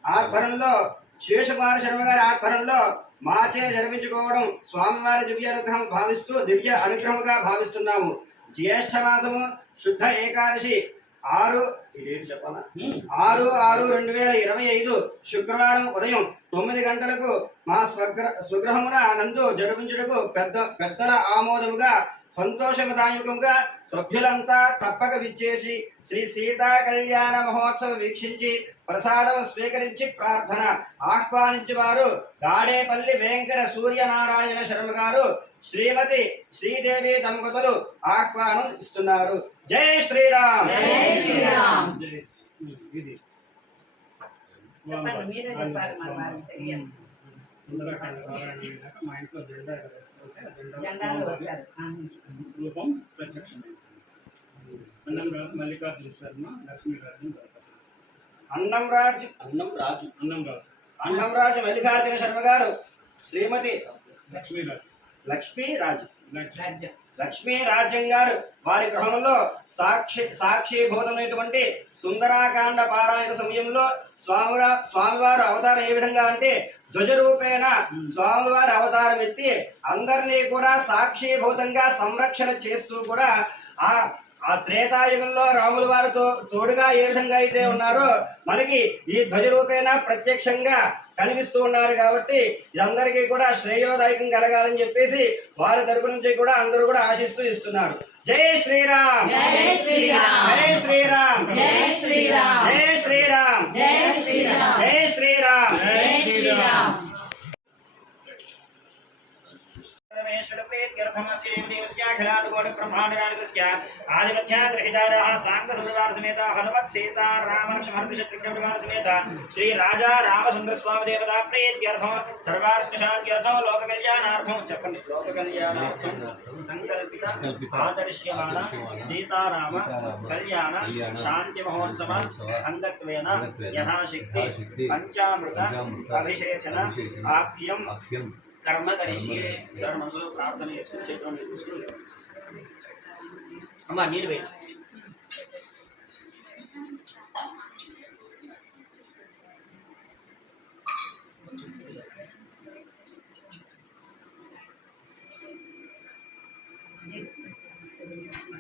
ఆధ్వర్యంలో శేషకుమార శర్మ గారి ఆధ్వర్యంలో మార్చే జరిపించుకోవడం స్వామివారి దివ్య అనుగ్రహముగా భావిస్తున్నాము. జ్యేష్ఠ మాసము శుద్ధ ఏకాదశి 6/6/2025 శుక్రవారం ఉదయం 9 గంటలకు మా స్వగృహమున నందు జరిపించుటకు పెద్దల ఆమోదముగా సంతోషదాయకముగా సభ్యులంతా తప్పక విచ్చేసి శ్రీ సీతా కళ్యాణ మహోత్సవం వీక్షించి ప్రసాదం స్వీకరించి ప్రార్థన ఆహ్వానించేవారు గాడేపల్లి వెంకట సూర్యనారాయణ శర్మ గారు శ్రీమతి శ్రీదేవి దంపతులు ఆహ్వానం ఇస్తున్నారు. జై శ్రీరామ్. జై శ్రీరామ్. ఇది చెప్పండి, మీరే చెప్పాలి, మన వారికి తెలియదు. సుందరకాండ పారాయణ అయినాక మా ఇంట్లో జెండా ఎగరేస్తుంటే ఆ జెండాలు వచ్చారు. రూపం ప్రత్యక్షమైంది. అన్నం రాజు మల్లికార్జున శర్మ లక్ష్మీరాజు అన్నం రాజు మల్లికార్జున శర్మ గారు శ్రీమతి లక్ష్మీరాజు లక్ష్మీ రాజ్యం గారు వారి గృహంలో సాక్షిభూతమైనటువంటి సుందరాకాండ పారాయణ సమయంలో స్వామివారు అవతారం ఏ విధంగా అంటే ధ్వజరూపేణ స్వామివారి అవతారం ఎత్తి అందరినీ కూడా సాక్షిభూతంగా సంరక్షణ చేస్తూ కూడా ఆ త్రేతాయుగంలో రాముల వారితో తోడుగా ఏ విధంగా అయితే ఉన్నారో మనకి ఈ ధ్వజరూపేణ ప్రత్యక్షంగా కనిపిస్తూ ఉన్నారు. కాబట్టి ఇదందరికీ కూడా శ్రేయోదాయకం కలగాలని చెప్పేసి వారి తరపు నుంచి కూడా అందరూ కూడా ఆశిస్తూ ఇస్తున్నారు. జై శ్రీరామ్. జై శ్రీరామ్. జై శ్రీరామ్. జై శ్రీరామ్. జై శ్రీరామ్. జై శ్రీరామ్. జై శ్రీరామ్. జై శ్రీరామ్. श्री राजा रामचंद्र स्वामी देवता प्रीत्यर्थम सर्वार्थ शांत्यर्थम लोक कल्याणार्थम చెప్పండి लोक कल्याणार्थम संकल्पित आचरिष्यमाण सीताराम कल्याण शांति महोत्सव अंगत्वेन यथाशक्ति पंचामृत अभिषेचन आख्यम कर्म करिष्ये सर्वमसो प्रार्थना చేసుకుని చేతులను తీసుకుని అమ్మ నీరు వేయి.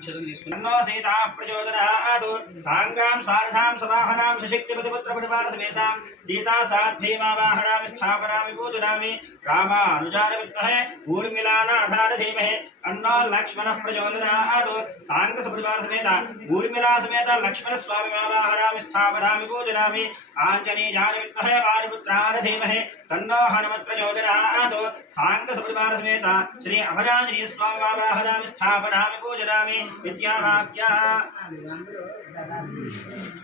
तन्नो सीता प्रचोदयात् सांगां सारथां सवाहनां शशिक्तिपतिपुत्रपरिवारसमेतां सीता साध्वीमावाहनां स्थापनामि पूजयामि रामानुजार विद्महे ऊर्मिलानाथाय धीमहि तन्नो लक्ष्मणः प्रचोदयात् सांगसपरिवारसमेत ऊर्मिला समेत लक्ष्मणस्वामिमावाहनां स्थापनामि पूजयामि आञ्जनेयाय विद्महे वायुपुत्राय धीमहि तन्नो हनुमत् प्रचोदयात् सांगसपरिवारसमेत श्री अभयाञ्जनेय स्वामिमावाहनां स्थापनामि पूजयामि విద్యావాక్య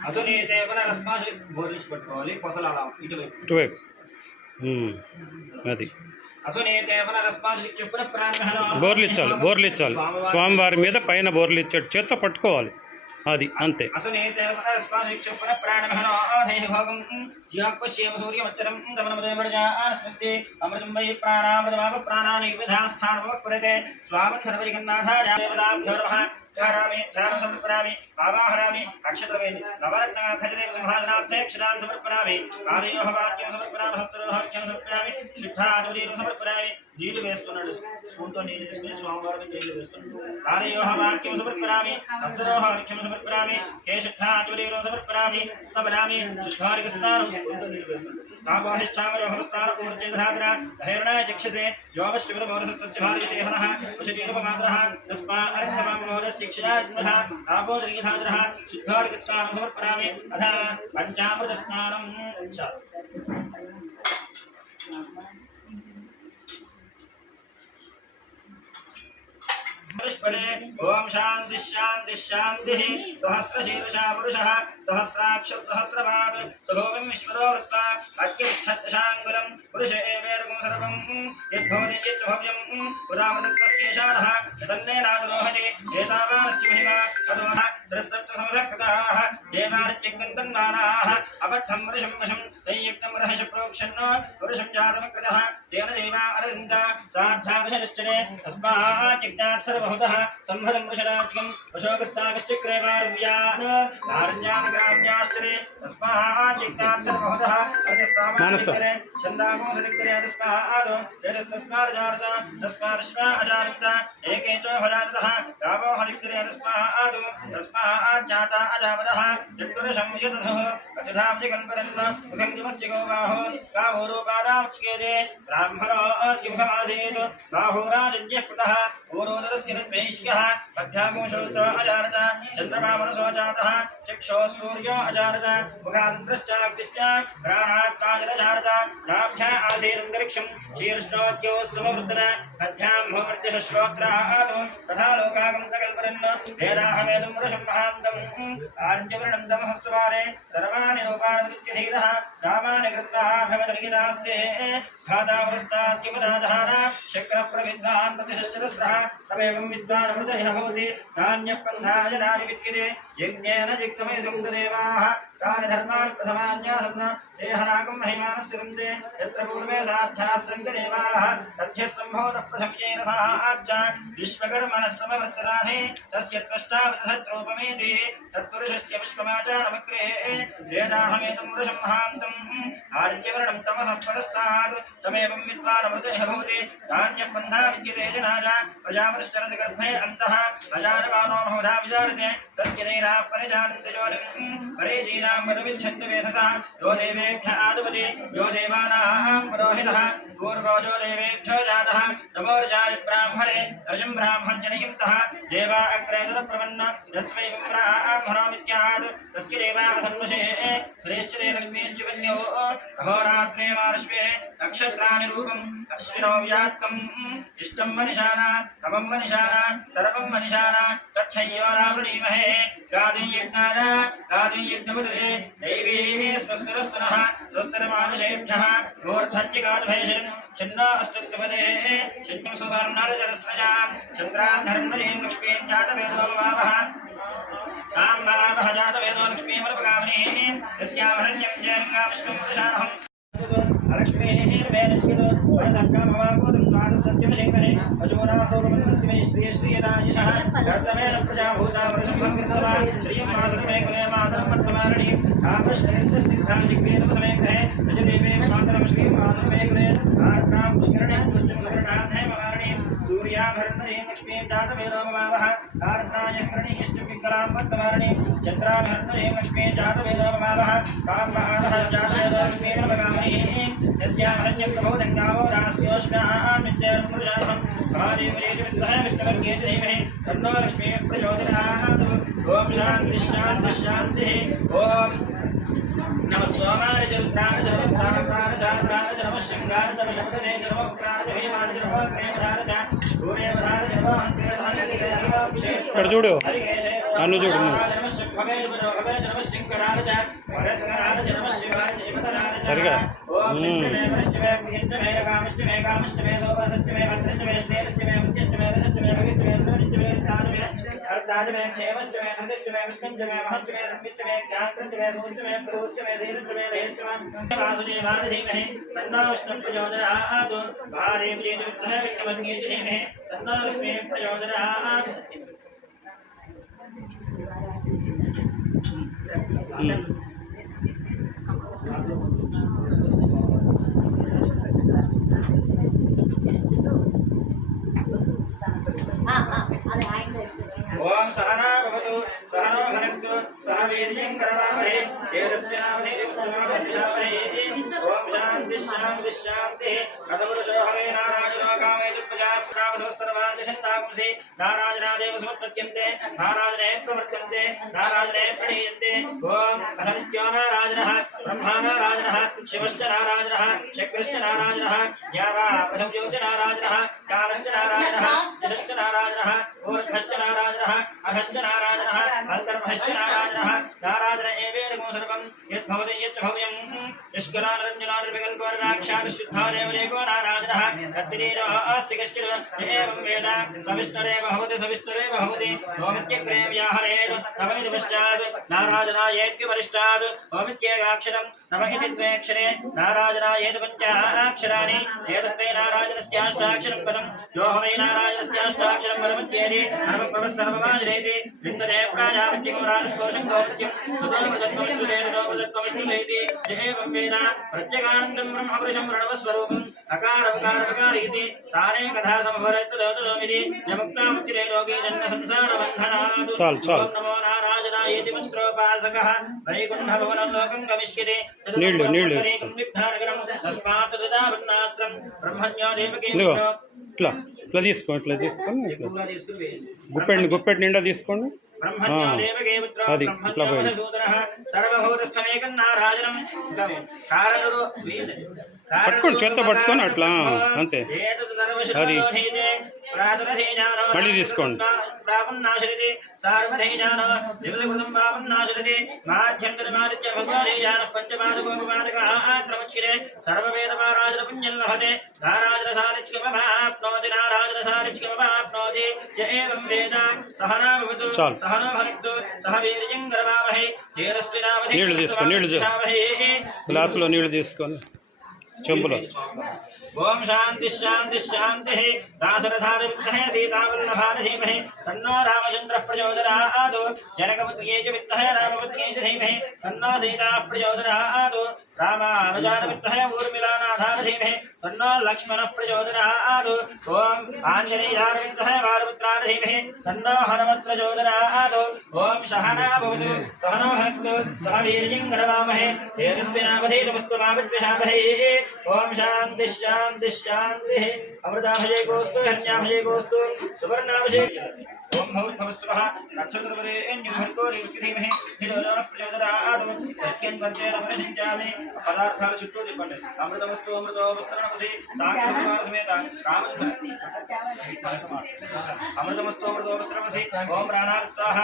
అసునీతే పునరస్మాసి బోర్లిచి పట్టుకోవాలి కొసలాల ఇటువైపు అది అసునీతే పునరస్మాసి చెప్పున ప్రాణహన బోర్లిచ్చాలి స్వామివారి మీద పైన బోర్లిచ్చాడు చేత్తో పట్టుకోవాలి అది అంతే అసునీతే పునరస్మాసి చెప్పున ప్రాణహన ఆధైహి భోగం జ్యాపశ్యేమ సూర్యమచ్చరం దమనమదేవజానస్మస్తి అమృతం వై ప్రాణామృతమాప ప్రాణాని విధాస్థానమపరతే స్వామి సర్వజగన్నాథాయ దేవతాభ్యో నమః ధారామి ధ్యానం సమర్పయామి ఆవాహయామి అక్షతమేని నవరత్నాఖజనే సింహాసనార్థే క్షరాన్ సమర్పయామి కార్యోహ వాక్యం సమర్పయామి హస్తరోహక్యం సమర్పయామి శుద్ధాచమనీయం సమర్పయామి నీళ్లు వేస్తున్నాడు స్పూన్తో నీళ్లు తీసుకుని స్వామివారి మీద నీళ్లు వేస్తున్నాడు కార్యోహ వాక్యం సమర్పయామి హస్తరోహక్యం సమర్పయామి కేశుద్ధాచమనీయం సమర్పయామి స్తవనామి శుద్ధారిక స్నానం స్పూన్తో నీళ్లు వేస్తున్నాడు కాపాహిష్టామయోహస్థాన ఊర్జేధాగ్ర హైరణాయ చక్షసే యోగశివరమౌరసస్తస్య భార్యదేహనః వశతీరూపమాత్రః తస్మా అర్థమామోదస్య క్షయాజ్ఞః ఆపోదరీధాద్రః శుద్ధారికస్నానం సమర్పయామి అథ పంచామృత స్నానం చ ओम शांति शांति शांति सहस्रशीर्षा पुरुषः सहस्राक्षः सहस्रपात् सभोगं विश्वरो वृत्ता अग्निष्ठशाङ्गुलं पुरुष एवेदगुं सर्वं यद्भवति यद्भव्यं पुरामदत्तस्येषानः यतन्नेनादरोहति एतावानस्य महिमा तदोः द्रस्सप्तसमसकृताः देवानित्यग्नन्तन्मानाः अबद्धं पुरुषं वशं तैयज्ञं रहश प्रोक्षन्नो पुरुषं जातमकृतः तेन देवा अरविन्दा साध्याविशनिश्चने तस्मात् जिज्ञात् सर्वभूतः संहतं वृषराज्यं वशोगस्तागश्चक्रेवार्व्यान् नारण्यानग्राम्याश्चरे तस्मात् जिज्ञात् सर्वभूतः अर्धस्सामान्यदिक्करे छन्दामोसदिक्करे तस्मात् तेजस्तस्मात् तस्मार्श्वा अजारता एके च भजातः गावो हरिक्करे तस्मात् जाता अजावदः यत्पुरुषं यदधुः कथिधाब्जि कल्परन् मुखं दिवस्य गौबाहो गावोरूपादामुच्येते ब्राह्मणो अस्य मुखमासीत् बाहुराजन्यः कृतः पूर्वोदरस्य तद्वैश्यः अभ्यागोशोत्र अजारत चन्द्रमा मनसो जातः चक्षुः सूर्यो अजारत मुखान्तश्चाग्निश्च प्राणात्ताजरजारत नाभ्या आसीदन्तरिक्षं शीर्ष्णोद्योः समवृद्धन अभ्यां भोवर्त्यश्रोत्रात् तथा लोकागं प्रकल्परन् वेदाहमेदं पुरुषं महान्तम् आर्यवर्णं तमसस्तुवारे सर्वाणि रूपान्वित्यधीरः रामानि कृत्वा भवदर्गितास्ते धातावरस्ताद्युपदाधार शक्रः प्रविद्वान् प्रतिशश्चरस्रः तमेवं विद्वान् अमृतः भवति नान्यः पन्थाय नानि विद्यते यज्ञेन जिक्तमयसं देवाः तानि धर्माणि प्रथमान्यासन् ते हनाकं महिमानस्य वन्दे यत्र पूर्वे साध्याः सन्ति देवाः तथ्यः सम्भोतः प्रथमयेन सह आज्जा विश्वकर्मणः समवर्तदाधे तस्य त्वष्टाविधत्रोपमेति तत्पुरुषस्य विश्वमाचारमग्रे वेदाहमेतं पुरुषं महान्तम् आर्यवर्णं तमसः परस्तात् तमेवं विद्वानमृतः भवति नान्यः पन्था विद्यते जनाय प्रजापतिश्चरति गर्भे अन्तः अजानमानो बहुधा विचारते तस्य दैराः परिजानन्ति जोनिं परेचीनां वदविच्छन्ति वेधसः यो देवेभ्यः आदपति यो देवानां पुरोहितः पूर्वो यो देवेभ्यो जातः नमोर्जारि ब्राह्मणे रजं ब्राह्मणजनयुक्तः देवा अग्रे तदप्रपन्न यस्त्वैवं ब्राह्मणोमित्यात् तस्य देवाः सन्वशे हरिश्चरे लक्ष्मीश्च वन्यो अहोरात्रे वार्ष्वे नक्षत्राणि रूपम् अश्विनो व्यात्तम् इष्टं मनिषाना तमं मनिषाना सर्वं मनिषाना तच्छय्यो रावणीमहे गादियज्ञाय गादियज्ञमुदे दैवी स्वस्तिरस्तुनः स्वस्तिरमानुषेभ्यः मूर्धन्यगादभैषन् छिन्नो अस्तुत्यपदे छिन्नं सुवर्णरजरस्रजां चन्द्राधर्मणीं लक्ष्मीं जातवेदो ममावः तां ममावः जातवेदो लक्ष्मीमनुपगामिनीं यस्यामरण्यं जयरङ्गाविष्णुं पुरुषानहम् अलक्ष्मीर्वेदस्यतो अनसङ्कामवागोदं द्वादशसत्यमशेखरे अशोराहोगमनस्मै श्रीयश्रीयराजिषः कर्तमेन प्रजाभूतावरसम्भं कृत्वा श्रियं मासतमे कुले मातरं वर्तमाननीं आपश्चरित्रस्निग्धां दिग्वेदमसमेग्रहे रजदेवे मातरं श्रीं मासतमे कुले आर्द्रां पुष्करणे पुष्टिं सुवर्णाधे ममारणीं ब्रह्मणि सूर्याभरणि लक्ष्मी जातवेदो ममावः कारणाय हरणीयश्च पिङ्गलां वर्तमानि चन्द्राभरणि लक्ष्मी जातवेदो ममावः कामहारः जातवेदो लक्ष्मी नमगामि यस्याभरण्यं प्रबोधङ्गावो रास्योष्णाः मित्यर्मृजाहं भार्यवरेजविद्महे विष्णुवर्गे च धीमहि तन्नो लक्ष्मीः प्रचोदयात् ॐ शान्तिः शान्तिः शान्तिः ॐ नमः सोमाय च रुद्राय च नमः स्थानप्राय च शान्ताय च नमः शृङ्गाय च नमः शब्दने च नमः उग्राय च भीमाय च नमः प्रेमधाय च सूर्यवधाय च नमः हंसवेधाय च नमः ఇక్కడ చూడు అన్ను చూడు సరిగా ओम सहना भवतु सहनो भुनक्तु सह वीर्यं करवावहै तेजस्विनावधीतमस्तमावहै ओम शान्ति शान्ति शान्तिः कथपुरुषो हवे नारायणो कामयति प्रजास्रावसर्वादिशन्ताकुंसि नारायणादेव समुत्पद्यन्ते नारायणे प्रवर्तन्ते नारायणे प्रणीयन्ते ओम अहनित्यो नारायणः ब्रह्मा नारायणः शिवश्च नारायणः चक्रश्च नारायणः यावा प्रथमजो च नारायणः कालश्च नारायणः यशश्च नारायणः ऊर्ध्वश्च नारायणः अधश्च नारायणः अन्तर्महश्च नारायणः नारायण एवेदगो सर्वं यद्भवति यच्च भव्यं निष्कलानिरञ्जनानिर्विकल्पराक्षादिशुद्धादेवरेको नारायणः तद्दिनीरो अस्ति कश्चित् एवं वेद सविष्णुरेव भवति सविष्णुरेव भवति ओमित्यग्रे व्याहरेत् नव इति पश्चात् नारायणायेत्य वरिष्ठात् ओमित्येकाक्षरं नव इति द्वेक्षरे नारायणायेत् पञ्चाक्षराणि एतद्वै नारायणस्याष्टाक्षरं पदं यो वै नारायणस्याष्टाक्षरं पदमत्येति सर्वप्रभस्सर्वमाजरेति विन्दते प्राजापत्यकुमराजस्पोषं गौरत्यं सुतोपदत्वमिष्टुलेति एवं वेद प्रत्यगानन्दं ब्रह्मपुरुषं प्रणवस्वरूपम् अकारवकारवकारीति तारे कथा समभरत्तदोतदोमिति यमुक्तामुच्यते लोके जन्मसंसारबन्धनात् चाल चाल ओम नमो नारायणायेति मंत्रोपासकः वैकुण्ठभवनं लोकं गमिष्यति నీళ్ళు विघ्नानगरं तस्मात् तदावन्नात्रं ब्रह्मण्यो देवकी ఇదిగో ఇట్లా ఇట్లా తీసుకోండి ఇట్లా తీసుకొని ఇట్లా గుప్పెడి నిండా తీసుకోండి ब्रह्मण्यो देवकी पुत्रो అది ఇట్లా ब्रह्मण्यो పోయి मधुसूदनः सर्वभूतस्थमेकं नारायणं कारणरो పట్టుకోండి చేత్తో పట్టుకొని అట్లా అంతే అది మళ్ళీ తీసుకోండి प्रापन्नाशरिति सार्वधैजानो दिवसकृतं पापन्नाशरिति माध्यन्तरमादित्य भगवधैजानः पञ्चपादकोपपादकः आत्रमुच्यते सर्ववेदपाराजनपुण्यं लभते नाराजनसारिच्यमवाप्नोति नाराजनसारिच्यमवाप्नोति य एवं वेद सहना भवतु सहनो भुनक्तु सह वीर्यं करवावहै నీళ్ళు తీసుకో నీళ్ళు గ్లాసులో నీళ్ళు తీసుకొని చెంబులో ओम शांति शांति शांति दाशरथादिविद्महे सीतावल्लभाय धीमहि तन्नो रामचन्द्रः प्रचोदयात् जनकपुत्र्यै च विद्महे रामपुत्र्यै च धीमहि तन्नो सीता प्रचोदयात् रामानुजानविद्महे ऊर्मिलानाथाय धीमहि तन्नो लक्ष्मणः प्रचोदयात् ओम आञ्जनेयाय विद्महे वारपुत्राय धीमहि तन्नो हनुमत् प्रचोदयात् ओम सहना भवतु सहनो भुनक्तु सह वीर्यं करवावहै तेजस्विनावधीतमस्तमाविद्विषावहै ओम शान्ति शान्ति शान्तिः अमृताभये गोस्तु हर्ष्याभये गोस्तु सुवर्णाभये ओम भवस्वः नक्षत्रवरेण्यं भर्गो देवस्य धीमहि हिरोजनः प्रचोदयात् सत्यं वर्तेन मनसिञ्चामि पदार्थाः చుట్టూ తిప్పండి అమృతమస్తు అమృతోపస్తరణపసి సాంఖ్యకుమార సమేత రామచంద్ర అమృతమస్తు అమృతోపస్తరణపసి ఓం ప్రాణాయ స్వాహ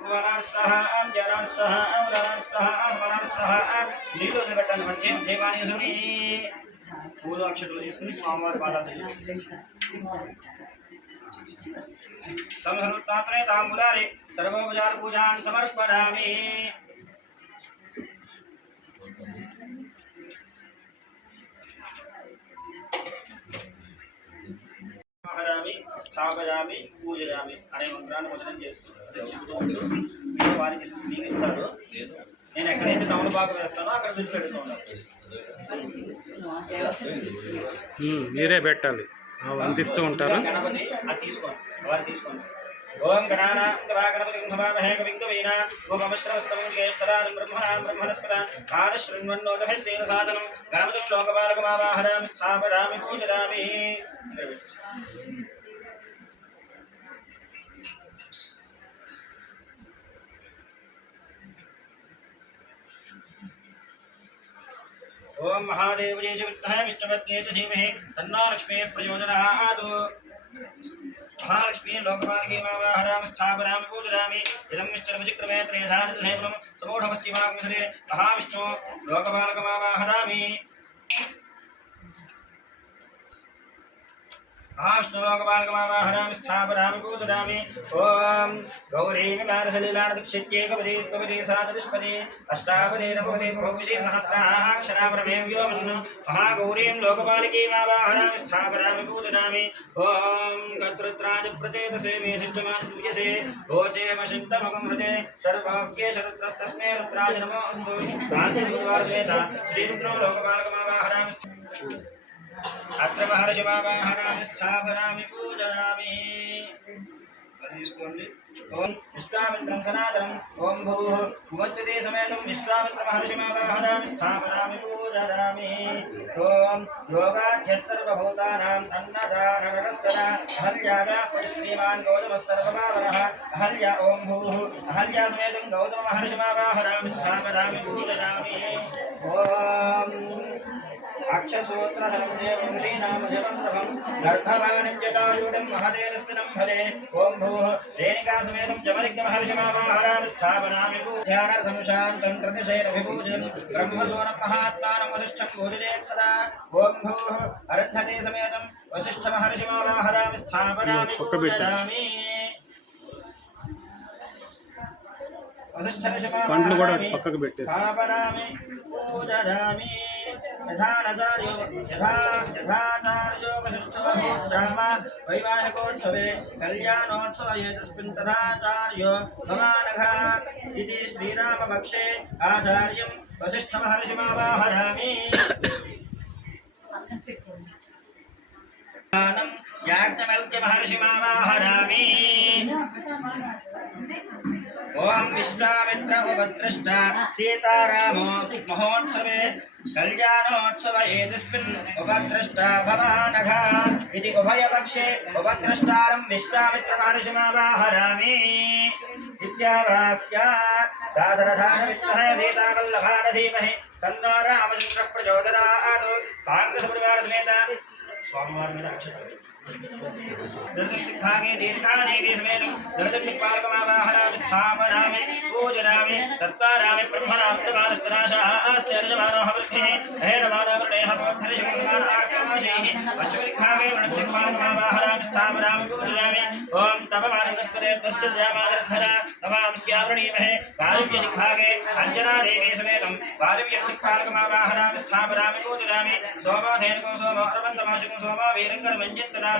భువనాయ స్వాహ జ్ఞానాయ స్వాహ అమృతాయ స్వాహ ఆత్మనాయ స్వాహ నీళ్ళు నిలబెట్టండి మధ్య దేవాలయ సుని పూలు అక్షతలు తీసుకుని స్వామివారి పాదాలు సంహృత్తాత్రే తాంబూలారే సర్వోపచార పూజాన్ సమర్పయామి ఆహరామి స్థాపయామి పూజయామి అనే మంత్రాన్ని వచనం చేస్తున్నాను వారికి నేను ఇస్తాను నేను ఎక్కడైతే తమలపాకు వేస్తానో అక్కడ మీరు పెడుతూ ఉంటాను మీరే పెట్టాలి అందిస్తూ ఉంటారు. గణపతి అది తీసుకోండి, వారు తీసుకోండి. ఓం గణపతి సమామహే కవిం కవీనా ఉపమశ్రవస్తమం జ్యేష్ఠరాజం బ్రహ్మణస్పద ఆనశృణ్వన్నోదభిస్సేన సాధనం గణపతిం లోకపాలకమావాహరామి స్థాపయామి పూజయామి. ओम महादेव जय विद्महे विष्णुपत्नी च धीमहि तन्नो लक्ष्मी प्रचोदयात्. महालक्ष्मी लोकपालकी मावाहरामि स्थापयामि पूजयामि. इदं विष्णुर्विचिक्रमे त्रेधानधेवं समूढमस्तिमाकुसरे महाविष्णु लोकपालकमावाहरामि. महाविष्णुलोकपालकमावाहरामि स्थापयामि पूजयामि. ओम गौरी विलासलीलाणदक्षित्येकपदे सादृष्पदे अष्टापदे नवपदे बहुविशे सहस्राक्षरापरमेव यो विष्णु महागौरीं लोकपालिकीमावाहरामि स्थापयामि पूजयामि. ओम गद्रुद्राज प्रचेतसे मेधिष्ठमानुजसे भोचेमशिन्तमकं हृदे सर्वज्ञे शरुद्रस्तस्मै रुद्राज नमोऽस्तु. शान्तिसुद्वारसेता श्रीरुद्रो लोकपालकमावाहरामि. अत्र महर्षिमावाहनामि स्थापयामि पूजयामि. ओम विश्वामित्रं सनातनं ओम भूः भुवत्ते समेतं विश्वामित्र महर्षिमावाहनामि स्थापयामि पूजयामि. ओम योगाढ्यः सर्वभूतानां अन्नदानरसः अहल्याया श्रीमान् गौतमः सर्वमावरः अहल्या ओम भूः अहल्या समेतं गौतम महर्षिमावाहनामि स्थापयामि पूजयामि. ओम अक्षसूत्र सर्वदेव ऋषीणाम जपं सभं गर्भवाणिं जटायुडं महदेनस्मिनं फले ओम भूः रेणिका समेतं जमलिग्न महर्षिमावाहरामि स्थापयामि पूजयार्थं शान्तं प्रतिशैरभिपूजनं ब्रह्मसूनं महात्मानं वसिष्ठं पूजयेत् सदा. ओम भूः अरण्यते समेतं वसिष्ठ महर्षिमावाहरामि स्थापयामि पूजयामि. वसिष्ठ महर्षिमावाहरामि स्थापयामि पूजयामि. यथाचार्यो वसिष्ठो राम वैवाहिकोत्सवे कल्याणोत्सवे तस्मिन् तथाचार्यो भवानघ इति श्रीरामपक्षे आचार्यं वसिष्ठमहर्षिमावाहरामि. याज्ञवल्क्यमहर्षिमावाहरामि. ओम विश्वामित्र उपद्रष्ट सीतारामो महोत्सवे कल्याणोत्सव एतस्मिन् उपद्रष्ट भवानघ इति उभयपक्षे उपद्रष्टारं विश्वामित्रमहर्षिमावाहरामि. इत्यावाक्य दाशरथाय विद्महे सीतावल्लभाय धीमहि तन्नो रामचन्द्रः प्रचोदयात्. साङ्गसपरिवारसमेत स्वामिवार मेरा अक्षर भागे दीर्घादेवी समेतं दर्शनिपालकमावाहरामि स्थापयामि पूजयामि. तत्तारामि ब्रह्मणाप्तकालस्तनाशास्तेर्यमानः वृद्धिः हेरमानवृणेः बोद्धरिशकुमाराक्रमाशैः अश्वरिभागे वृणत्रिपालकमावाहरामि स्थापयामि पूजयामि. ओम तपमानन्दस्पदे दृष्टिर्यामादर्धरा तमांस्यावृणीमहे वालिव्यदिग्भागे अञ्जनादेवी समेतं वालिव्यदिक्पालकमावाहरामि स्थापयामि पूजयामि. सोमोधेनुकं सोमो अर्वन्तमाशुकं सोमो वीरङ्करमञ्जिन्तदा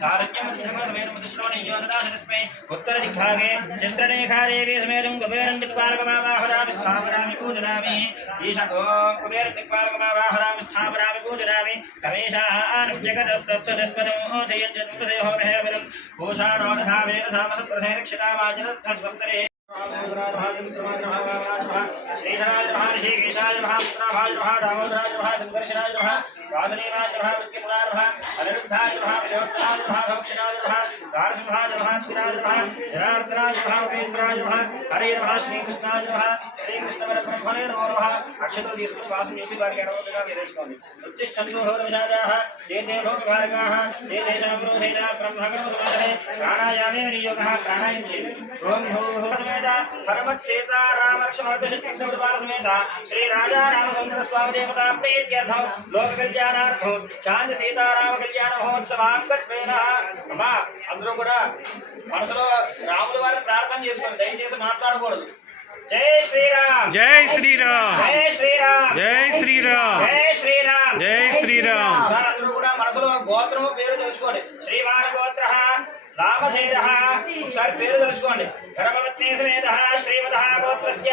सारथ्यमध्यमसमेतमतिश्रवणीयोजनाशनस्मै उत्तरदिग्भागे चित्ररेखादेवी समेतं कुबेरन्दिक्पालकमावाहरामि स्थापयामि पूजयामि. ईशा ओम कुबेरन्दिक्पालकमावाहरामि स्थापयामि पूजयामि. कवेशान्नित्यगतस्तस्थनिस्पदमोधयञ्जन्मसेहोमहेवरं भूषाणो तथा वेदसामसत्प्रथेन क्षितावाजरत्थस्वन्तरे श्रीधराज महर्षि केशाय महापुत्राभाज महा दामोदराज महा संकर्षणाय महा वासुदेवाय महा मृत्युमुराय महा अनिरुद्धाय महा विशोत्तराय महा भक्षणाय महा गारसिंहाय महा स्किराय महा जनार्दनाय महा उपेन्द्राय महा हरे नमः श्रीकृष्णाय महा श्रीकृष्णपरब्रह्मणे नमो नमः. अक्षतो తీసుకుని వాసం చేసి వారికి అనుమతిగా వేరేసుకోండి. ఉత్తిష్టంతో హోరవిషాదాః ये ते भोगभारकाः ये तेषां विरोधेन ब्रह्मकरो समाधे प्राणायामे विनियोगः प्राणायाम ओम भूः समेत परमत्सेता रामलक्ष्मणदशतीर्थपरिवार समेत श्री राजा रामचंद्र स्वामी देवता प्रीत्यर्थं लोक कल्याणार्थं शांति सीताराम कल्याण महोत्सवांगत्वेन అమ్మా అందరూ కూడా మనసులో రాముల వారిని ప్రార్థన చేసుకోండి. దయచేసి మాట్లాడకూడదు. జై శ్రీరామ్ జై శ్రీరామ్ జై శ్రీరామ్ జై శ్రీరామ్ జై శ్రీరామ్ జై శ్రీరామ్. అందరూ కూడా మనసులో గోత్రము పేరు తెలుసుకోండి. శ్రీమాన్ గోత్ర నామధేయః ఒకసారి పేరు తెలుసుకోండి ధర్మపత్ని సమేత శ్రీమత గోత్రస్య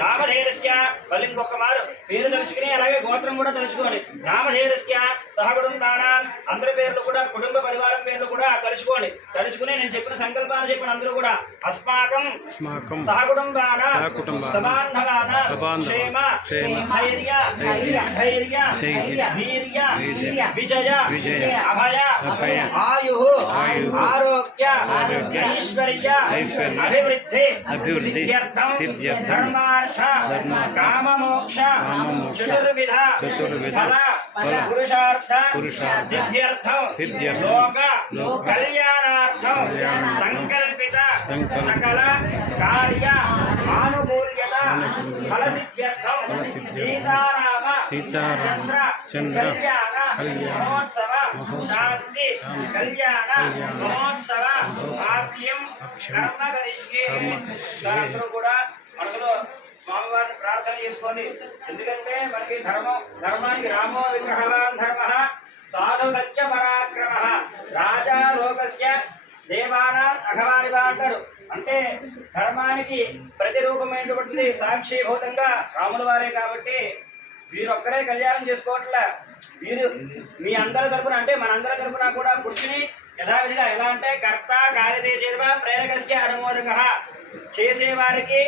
నామధేయస్య మళ్ళీ ఇంకొక మారు పేరు తెలుసుకుని అలాగే గోత్రం కూడా తెలుసుకోండి నామధేయస్య సహకుటుంబానాం అందరి పేర్లు కూడా కుటుంబ పరివారం పేర్లు కూడా తలుచుకుని నేను చెప్పిన సంకల్పాన్ని చెప్పిన అందరూ కూడా అస్మాకం సహకుటుంబానాం సబాంధవానాం క్షేమ ధైర్య వీర్య విజయ అభయ ఆయు ఆరోగ్య ఐశ్వర్య అభివృద్ధి సిద్ధ్యర్థం ధర్మార్థ కామమోక్ష చతుర్విధ ఫల పురుషార్థ సిద్ధ్యర్థం లోక కళ్యాణార్థం సంకల్పిత సకల కార్య ఆనుకూల్యత ఫల సిద్ధ్యర్థం సీతారామ చంద్ర కళ్యాణ మహోత్సవ శాంతి కళ్యాణ మహోత్సవ భాగ్యం కర్మ కరిష్యే. అందరూ కూడా మనసులో స్వామివారిని ప్రార్థన చేసుకోండి. ఎందుకంటే మనకి ధర్మానికి రామో విగ్రహవాన్ ధర్మ సాధు సత్య పరాక్రమ రాజా లోకస్య దేవానాం అఘవానిగా అంటారు. అంటే ధర్మానికి ప్రతిరూపమైనటువంటిది సాక్షిభూతంగా రాముల వారే కాబట్టి వీరొక్కరే కళ్యాణం చేసుకోవట్లే. వీరు మీ అందరి తరపున అంటే మనందరి తరపున కూడా కూర్చుని యథావిధిగా ఎలా అంటే కర్త కార్యదేశర్వ ప్రేరకస్య అనుమోదక చేసేవారికి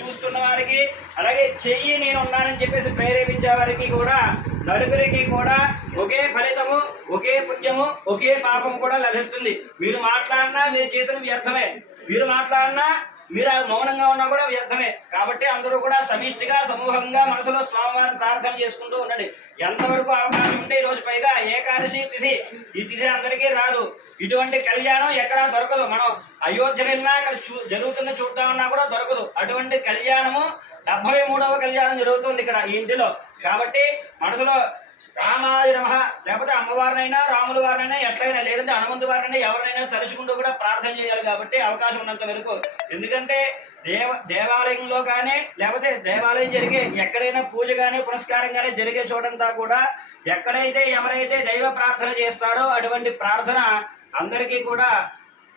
చూస్తున్న వారికి అలాగే చెయ్యి నేను ఉన్నానని చెప్పేసి ప్రేరేపించే వారికి కూడా నలుగురికి కూడా ఒకే ఫలితము ఒకే పుణ్యము ఒకే పాపము కూడా లభిస్తుంది. మీరు మాట్లాడినా మీరు చేసిన వ్యర్థమే, మీరు మాట్లాడినా మీరు మౌనంగా ఉన్నా కూడా వ్యర్థమే. కాబట్టి అందరూ కూడా సమిష్టిగా సమూహంగా మనసులో స్వామివారిని ప్రార్థన చేసుకుంటూ ఉండండి. ఎంతవరకు అవకాశం ఉంటే ఈ రోజు పైగా ఏకాదశి తిథి, ఈ తిథి అందరికీ రాదు. ఇటువంటి కళ్యాణం ఎక్కడా దొరకదు. మనం అయోధ్య వెళ్ళినా అక్కడ జరుగుతున్న చూద్దామన్నా కూడా దొరకదు. అటువంటి కళ్యాణము 73వ కళ్యాణం జరుగుతుంది ఇక్కడ ఈ ఇంటిలో. కాబట్టి మనసులో రామాయ నమః లేకపోతే అమ్మవారినైనా రాముల వారినైనా ఎట్లయినా లేదంటే హనుమంతు వారినైనా ఎవరినైనా తలుచుకుంటూ కూడా ప్రార్థన చేయాలి. కాబట్టి అవకాశం ఉన్నంత వరకు, ఎందుకంటే దేవాలయంలో కానీ లేకపోతే దేవాలయం జరిగే ఎక్కడైనా పూజ కానీ పునస్కారం కానీ జరిగే చోటంతా కూడా ఎక్కడైతే ఎవరైతే దైవ ప్రార్థన చేస్తారో అటువంటి ప్రార్థన అందరికీ కూడా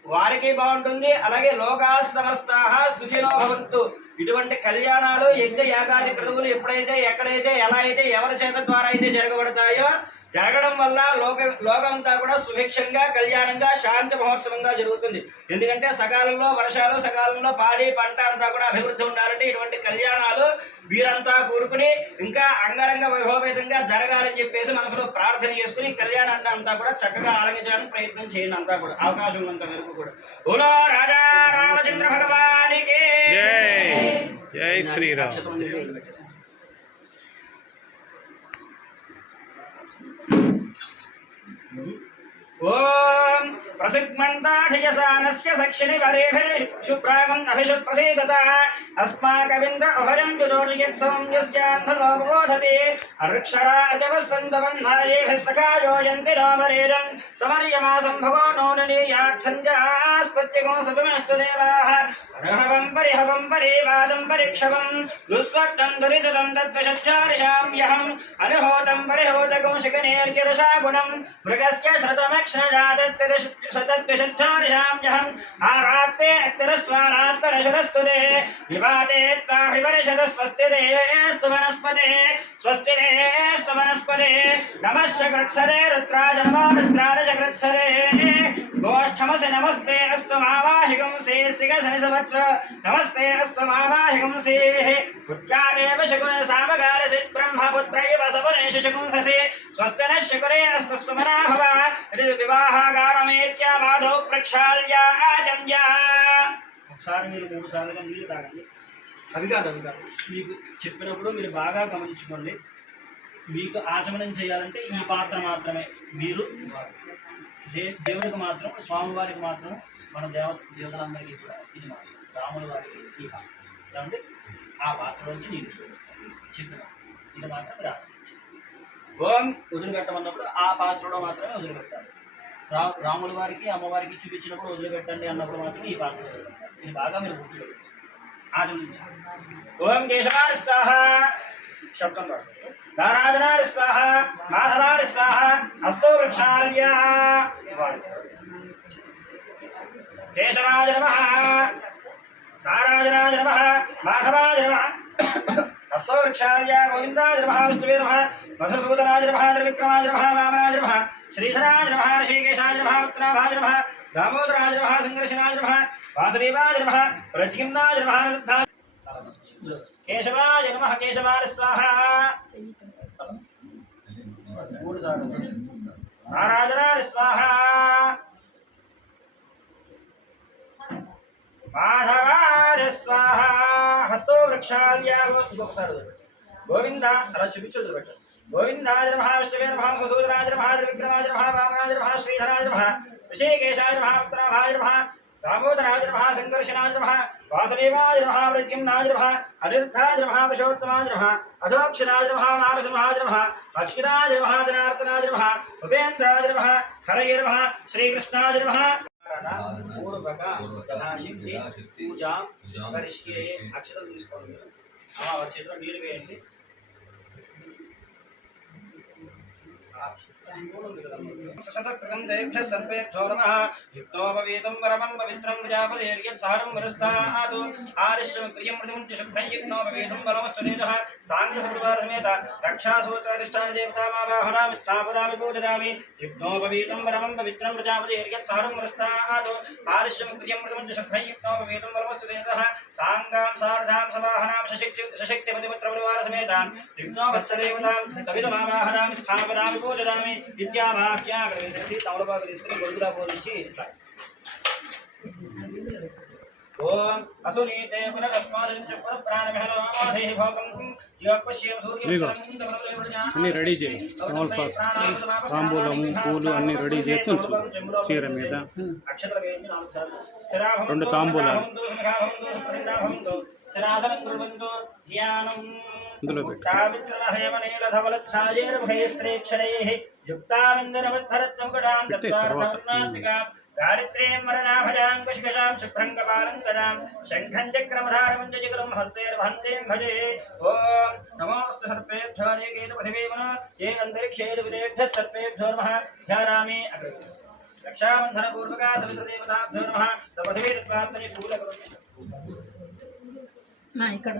వారికి బాగుంటుంది. అలాగే లోకా సమస్తాః సుఖినో భవంతు. ఇటువంటి కళ్యాణాలు యజ్ఞ యాగాది క్రతువులు ఎప్పుడైతే ఎక్కడైతే ఎలా అయితే ఎవరి చేత ద్వారా అయితే జరగబడతాయో జరగడం వల్ల లోకమంతా కూడా సుభిక్షంగా కళ్యాణంగా శాంతి మహోత్సవంగా జరుగుతుంది. ఎందుకంటే సకాలంలో వర్షాలు సకాలంలో పాడి పంట అంతా కూడా అభివృద్ధి ఉండాలంటే ఇటువంటి కళ్యాణాలు వీరంతా కూడుకుని ఇంకా అంగరంగ వైభవపేతంగా జరగాలని చెప్పేసి మనసులో ప్రార్థన చేసుకుని కళ్యాణాన్ని అంతా కూడా చక్కగా ఆలంకించడానికి ప్రయత్నం చేయండి. అంతా కూడా అవకాశం ఉన్నంత వరకు కూడా. ఓలో రాజా రామచంద్ర భగవానికి జై శ్రీరామ్. ఓం ప్రసిగ్మంతాధియసానస్య సక్షిణి వరేభిర్శుభ్రాగం అభిషుప్రసీదత అస్మాకవింద్ర అభయం యుజోర్యత్ సౌమ్యస్యాంధలోపబోధతి అరుక్షరార్జవస్సందబంధాయేభిः సఖాయోజంతి నోమరీరం సమర్యమాసం భగో నోననీయాత్సంజాస్పత్యగో సుభిమస్తు దేవాః అర్హవం పరిహవం పరివాదం పరిక్షవం దుస్వప్నం దురితం తద్విషజ్జారిషామ్యహం అనుహోతం పరిహోతకం శిఖనేర్యదశాగుణం మృగస్య శతమక్షణజాతద్విషజ్జారిషామ్యహం ఆరాత్తే అక్తిరస్వారాత్పరశురస్తుతే వివాదే త్వాభివర్షదస్వస్తిరే స్తు వనస్పతే నమః శకృత్సరే రుద్రాయ నమో రుద్రాయ శకృత్సరే గోష్ఠమసి నమస్తే అస్తు మావాహికం శేషిగసని సమత్ర నమస్తే అస్తు మావాహికం శేః ఉద్గాదేవ శకున సామగారసి బ్రహ్మపుత్రైవ సవనేషు శకుంససి స్వస్తిన శకురే అస్తు సుమనా భవ వివాహాగారమేత్య మాధో ప్రక్షాళ్య ఆచమ్య. ఒకసారి మీరు 3 సార్లుగా నీళ్ళు తాగండి. అవి కాదు మీకు చెప్పినప్పుడు మీరు బాగా గమనించుకోండి. మీకు ఆచమనం చేయాలంటే ఈ పాత్ర మాత్రమే. మీరు దేవుడికి మాత్రం స్వామివారికి మాత్రం మన దేవతలందరికీ కూడా ఇది మాత్రం రాముల వారికి ఈ పాత్ర కాబట్టి ఆ పాత్రలోంచి నీళ్ళు చెప్పిన ఇది మాత్రం రాచమనం. ఓం వదిలిపెట్టమన్నప్పుడు ఆ పాత్రలో మాత్రమే వదిలిపెట్టాలి. రాముల వారికి అమ్మవారికి చూపించినప్పుడు వదిలిపెట్టండి అన్నప్పుడు మాత్రం ఈ పాత్ర వదిలిపెట్టాలి. ఇది బాగా మీరు గుర్తుపెట్టాలి. ఆచరించాలి. ఓం కేశవాయ స్వాహ శబ్దం నారాయణాయ స్వాహ మాధవాయ స్వాహ హస్తో వృక్షాల్య केशवाय नमः नारायणाय नमः माधवाय नमः हस्तोक्षार्या गोविन्दाय नमः विष्णुवे नमः मधुसूदनाय नमः त्रिविक्रमाय नमः वामनाय नमः श्रीधराय नमः ऋषिकेशाय नमः उत्तराभाय नमः दामोदराय नमः संघर्षणाय नमः वासुदेवाय नमः प्रज्ञिम्नाय नमः निरुद्धाय केशवाय नमः केशवाय स्वाहा नारायणाय स्वाहा माधवाय स्वाहा हस्तो वृक्षाल्या गोविंदा अला చూపించొద్దు బట్ गोविंदाय नमः विष्णुवे नमः मधुसूदनाय नमः त्रिविक्रमाय नमः वामनाय नमः श्रीधराय नमः ऋषिकेशाय नमः उत्तराभाय नमः दामोदराय नमः संघर्षणाय नमः वासुदेवाय नमः प्रद्युम्नाय नमः अनिरुद्धाय नमः पुरुषोत्तमाय नमः अधोक्षराय नमः नारसिंहाय नमः अच्युताय नमः जनार्दनाय नमः उपेन्द्राय नमः हरये नमः श्रीकृष्णाय नमः पूर्वक यथाशक्ति पूजा करिष्ये अक्षतలు తీసుకోండి వారి చేతిలో నీళ్ళు వేయండి सततकृतं देभ्यः सर्वेभ्यो नमः युक्तोपवीतं परमं पवित्रं प्रजापतेर्यत्सारं वरस्तात् आरिष्यक्रियं मृदुं च शुभ्रं युक्तोपवीतं परमस्तुतेजः साङ्गसपरिवारसमेत रक्षासूत्रधिष्ठानदेवतामावाहनामि स्थापयामि पूजयामि युक्तोपवीतं परमं पवित्रं प्रजापतेर्यत्सारं वरस्तात् आरिष्यक्रियं मृदुं च शुभ्रं युक्तोपवीतं परमस्तुतेजः साङ्गां सारधां समाहनां सशक्तिपतिपुत्रपरिवारसमेत युक्तोपत्सदेवतां सवितमावाहनामि स्थापयामि पूजयामि విద్యావాక్యా కలిసి తమలపాకు తీసుకుని గొడుగులా పోలించి ఇట్లా ఓం అసునీతే పునరస్మాదించ పునఃప్రాణమిహనమాధే భోగం యోగపశ్యేమ సూర్యం అన్నీ రెడీ చేయి తమలపాకు తాంబూలము పూలు అన్నీ రెడీ చేసి ఉంచు చీర మీద అక్షతలు వేయించి 4 సార్లు 2 తాంబూలాలు శరాసనం కుర్వంతు ధ్యానం ఇందులో పెట్టు ధవలఛాయేర్భయస్త్రేక్షణైః యుక్తావిందనవద్ధరత్నం కటాం తత్వార్థవర్ణాత్మికాం దారిత్ర్యం మరణాభయాం కుష్కశాం శుభ్రంగపాలం కదాం శంఖం చక్రమధారమం జయకులం హస్తైర్వహంతేం భజే ఓం నమోస్తు సర్పేభ్యో ఏకేన పృథివీమన ఏ అంతరిక్షేర్విదేభ్యः సర్పేభ్యో నమః ధ్యానామి రక్షాబంధన పూర్వకా సవితృదేవతాభ్యో నమః పృథివీత్వాత్మని పూలకం ఇక్కడ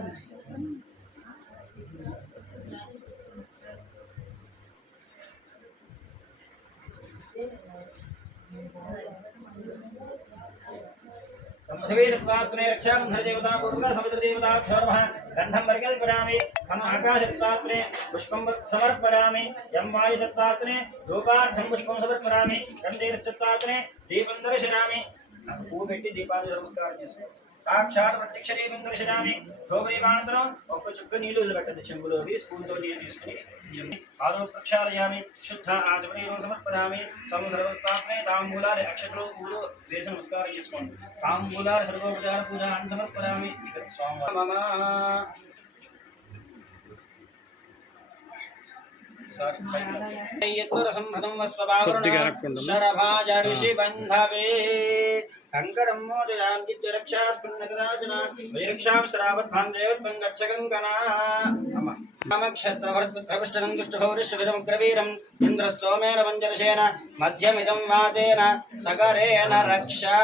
पृथ्वीत्वात्मने रक्षाबन्धनदेवता पूर्वका सवितृदेवताभ्यो नमः गन्धं परिकल्पयामि हम आकाशत्वात्मने पुष्पं समर्पयामि यं वायुतत्वात्मने धूपार्थं पुष्पं समर्पयामि गन्धेरस्तत्वात्मने दीपं दर्शयामि पूपेट्टि दीपानि नमस्कारं చేస్తాను సాక్షాత్ ప్రత్యక్ష దీపం దర్శయామి ధూపదీపానంతరం ఒక్క చుక్క నీళ్లు వదిలిపెట్టండి చెంబులోకి స్పూన్తో నీళ్ళు తీసుకుని పాదం ప్రక్షాళయామి శుద్ధ ఆచమనీయం సమర్పయామి సంసర్వత్వాత్మే తాంబూలారి అక్షతలు పూలు వేసి నమస్కారం చేసుకోండి తాంబూలారి సర్వోపచార పూజాన్ని సమర్పయామి ఇక్కడ కంకరం మోజయాం దివ్యరక్షాస్పన్నకరాజనా వైరక్షాం శ్రావద్భాం దేవత్వం గచ్చగంగనా నమక్షత్రభృష్టం దుష్టభౌరిశ్వరముగ్రవీరం ఇంద్రస్తోమేన మంజరసేన మధ్యమిదం వాతేన సకరేణ రక్షా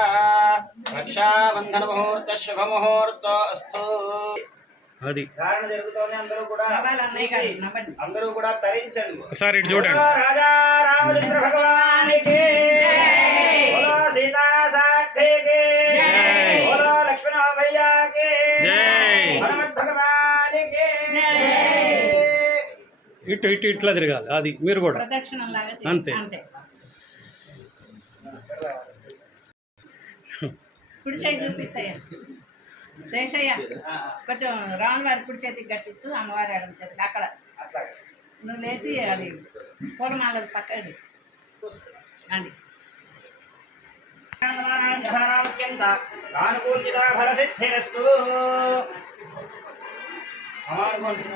రక్షాబంధన ముహూర్త శుభముహూర్త అస్తు అది ధారణ జరుగుతోంది అందరూ కూడా తరించండి ఒకసారి ఇటు చూడండి రాజా రామచంద్ర భగవానికి బోలో సీతా సాక్షికి బోలో లక్ష్మణ భయ్యాకి హనుమత్ భగవానికి ఇటు ఇటు ఇట్లా తిరగాలి అది మీరు కూడా ప్రదక్షిణం లాగా అంతే. కుడి చేయి చూపించయ్య శేషయ్య కొంచెం రాముల వారి కుడి చేతికి కట్టించు అమ్మవారి ఎడమ చేతికి అక్కడ నువ్వు లేచి అది పూలమాల పక్కది అది అనుకూలితాఫలసిద్ధిరస్తు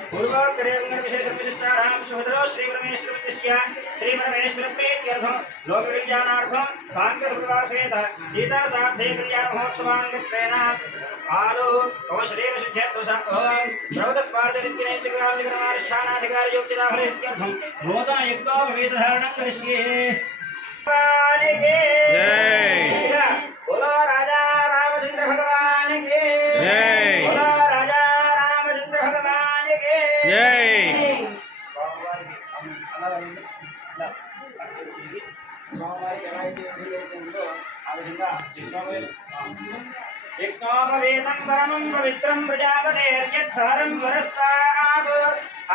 पूर्वोक्तरेविशेषविशिष्टानां सुभद्रो श्रीपरमेश्वरस्य श्रीपरमेश्वरप्रीत्यर्थं लोककल्याणार्थं साङ्गसपरिवारसमेत सीता सार्धे कल्याणमहोत्सवाङ्गत्वेन आलो प्रभुतस्पार्धरित्यनैतिकालिकरमानुष्ठानाधिकारयोग्यताफलसिद्ध्यर्थं नूतनयुक्तोपवेदधारणं करिष्ये बोलो राजा यज्ञोपवीतं परमं पवित्रं प्रजापतेर्यत्सारं पुरस्तात्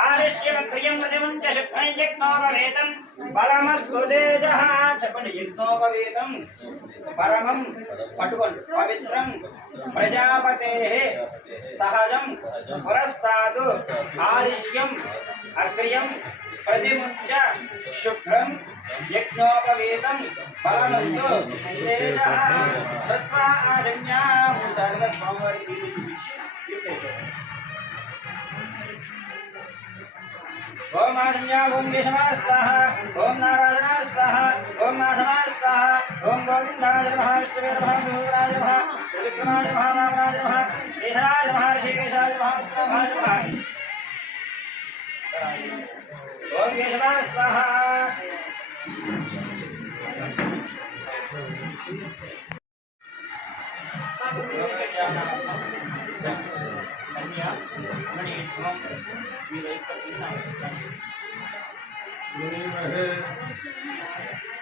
आदिश्यमक्रियं प्रतिमुञ्च शुक्लं यज्ञोपवीतं बलमस्तु तेजः చెప్పండి యజ్ఞోపवीतं परमं పట్టుకోండి పవిత్రం ప్రజాపతేః సహజం పురస్తాత్ ఆదిశ్యం అగ్ర్యం प्रतिमुच्च शुभ्रं यज्ञोपवीतं बलमस्तु तेजः कृत्वा आजन्यां सर्वस्वामिवारी दीदी చూపించి ओम आजन्या ओम केशवाय स्वाहा ओम नारायणाय स्वाहा ओम माधवाय स्वाहा ओम गोविन्दाय नमः विष्णुवे नमः सूर्याय नमः त्रिविक्रमाय नमः वामनाय नमः केशवाय नमः ऋषिकेशाय नमः उत्तमाय नमः ओम केशवाय स्वाहा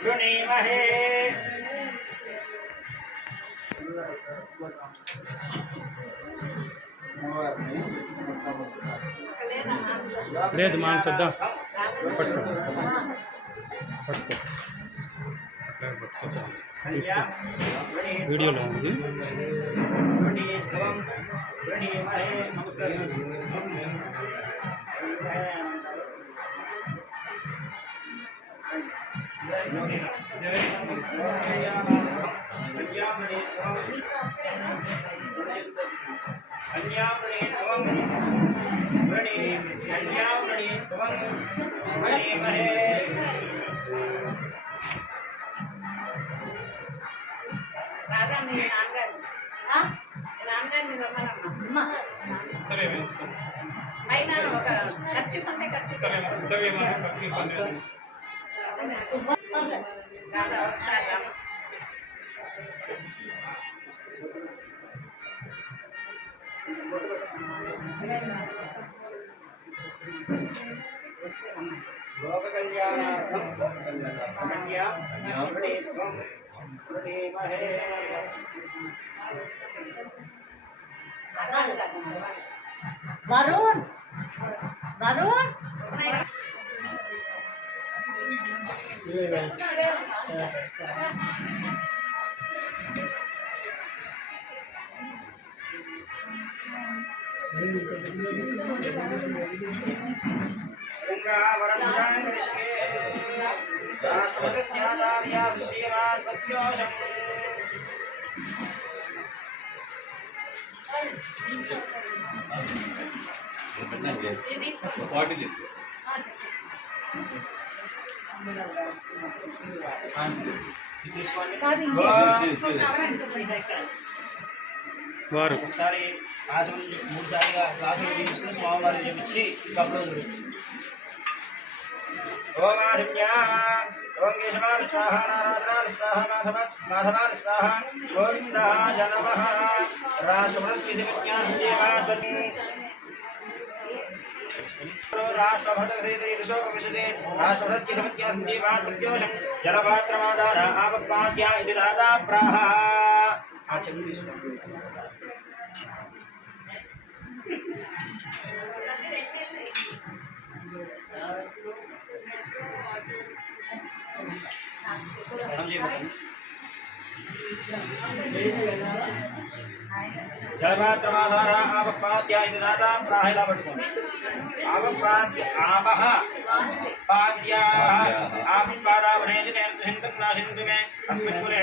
वृणीमहे లేదు మానసద్దా పట్టుకో పట్టుకో అట్లా పట్టుకో చాలు తీసుకో వీడియోలో ఉంది రాధా మీ నాన్నగారు నాన్నగారిని రమ్మనమ్మా పైన ఒక ఖర్చు పంటే ఖర్చు రాధా ఒకసారి రమ్మ लोक कल्याणार्थं वरुण वरुण వారు ఒకసారి ఆచమని 3 సార్లుగా క్లాసులు తీసుకుని స్వామివారిని చెప్పించి కబుర్లు ఓం ఆదిత్యా ఓం కేశవాయ స్వాహా నారాయణాయ స్వాహా మాధవాయ స్వాహా గోవిందాయ నమః రాష్ట్రపతి విజ్ఞానదేవాత్మని రాష్ట్రభద్రసేతేషోపవిశదే రాష్ట్రపతి విజ్ఞానదేవాత్మత్యోషం జలపాత్రమాదార ఆపపాద్య ఇది రాధా ప్రాహ ఆచమని తీసుకోండి जलपात्रमाधार आपपाद्य इति दाता प्राहिला पट्टुकोंडि आपपाद्य आपः पाद्याः आपपादावनेजि नेर्तुहिन्तं नाशिन्तं मे अस्मिन् कुले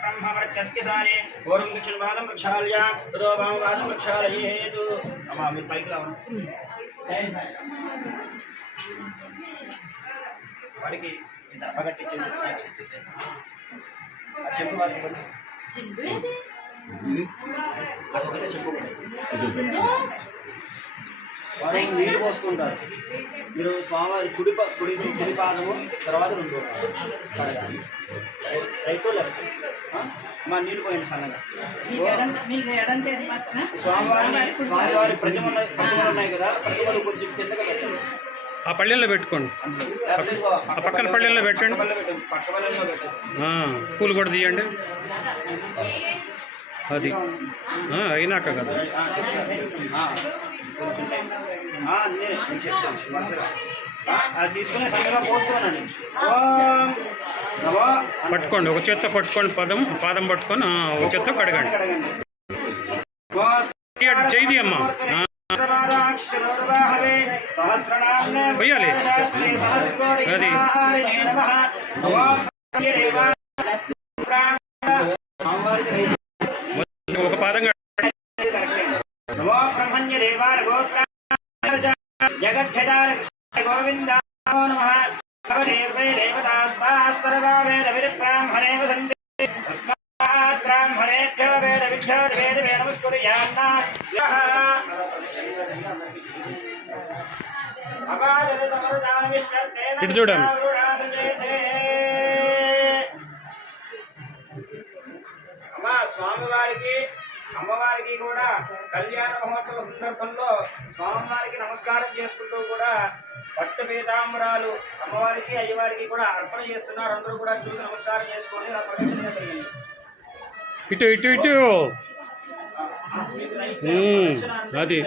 ब्रह्मवर्चस्य सारे पूर्वं दक्षिणपादं प्रक्षाल्य ततो वामपादं प्रक्षालयेतु अम्मा మీరు పైకి రావండి వాడికి దప్పగట్టించేసి చెప్పు వాడికి అదొకటే చెప్పుకోండి వారు నీళ్ళు పోస్తుంటారు మీరు స్వామివారి కుడి పాదము తర్వాత రెండు కడగాలి రైతులు మా నీళ్ళు పోయండి సన్నగా స్వామివారి ప్రతిమలు ఉన్నాయి కదా ప్రతిమలు కొంచెం కిందగా పెట్టండి ఆ పళ్ళెంలో పెట్టుకోండి ఆ పక్కన పళ్ళెంలో పెట్టండి పక్క పల్లెల్లో పెట్టేసి పూలు కూడా తీయండి అది అయినాక కదా. అది తీసుకుని సంగగా పోస్తున్నానండి. ఓం నమో పట్టుకోండి, ఒక చేత్తో పట్టుకోండి, పాదం పట్టుకొని ఒక చేత్తో కడగండి. చేయి అమ్మా వెయ్యాలి అది. ఒక పాదం జగద్ధార గోవింద బ్రాహ్మణే వసంతి తస్మాత్ బ్రాహ్మణేభ్యో వేద విభ్యో వేద వేద నమస్కుర్యాన్న ఇటు చూడండి. అమ్మా స్వామివారికి అమ్మవారికి కూడా కళ్యాణ మహోత్సవ సందర్భంలో స్వామివారికి నమస్కారం చేసుకుంటూ కూడా పట్టు పీతాంబరాలు అమ్మవారికి అయ్యవారికి కూడా అర్పణ చేస్తున్నారు. అందరూ కూడా చూసి నమస్కారం చేసుకోండి. నా ప్రదక్షిణగా జరిగింది. ఇటు ఇటు ఇటు అది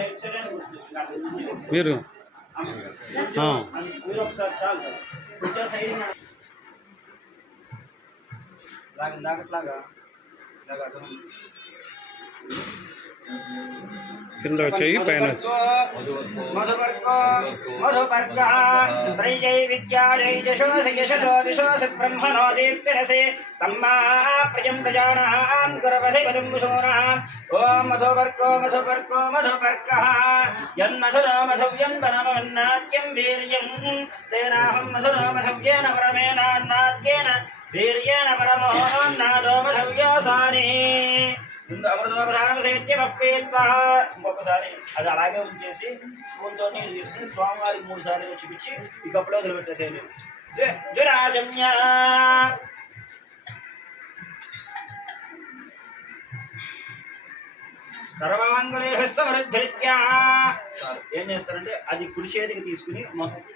మీరు మీరు ఒకసారి చాలు కొంచెం సైడ్ లాగట్లాగా కింద వచ్చాయి పైన మధుపర్గ త్రైజై విద్యాజై యశోసి యశసో దిశోసి బ్రహ్మణో దీప్తిరసి తమ్మా ప్రజం ప్రజానాం గురవసి వదంబుశోనాం. ఓం మధుపర్గో మధుపర్గో మధుపర్గ యన్మధురో మధువ్యం పరమన్నాద్యం వీర్యం తేనాహం మధురో మధవ్యేన పరమేనాన్నాద్యేన వీర్యేన పరమోన్నాదో మధవ్యోసాని. ఇంకొకసారి అది అలాగే ఉంచేసి స్పూన్తో నీళ్ళు తీసుకుని స్వామివారికి 3 సార్లు చూపించి ఈ కప్పులో వదిలిపెట్టేసేది. దురాజమ్య సర్వమంగళేభ్యస్తమరుద్ధృత్యా. ఏం చేస్తారంటే అది కుడి చేతికి తీసుకుని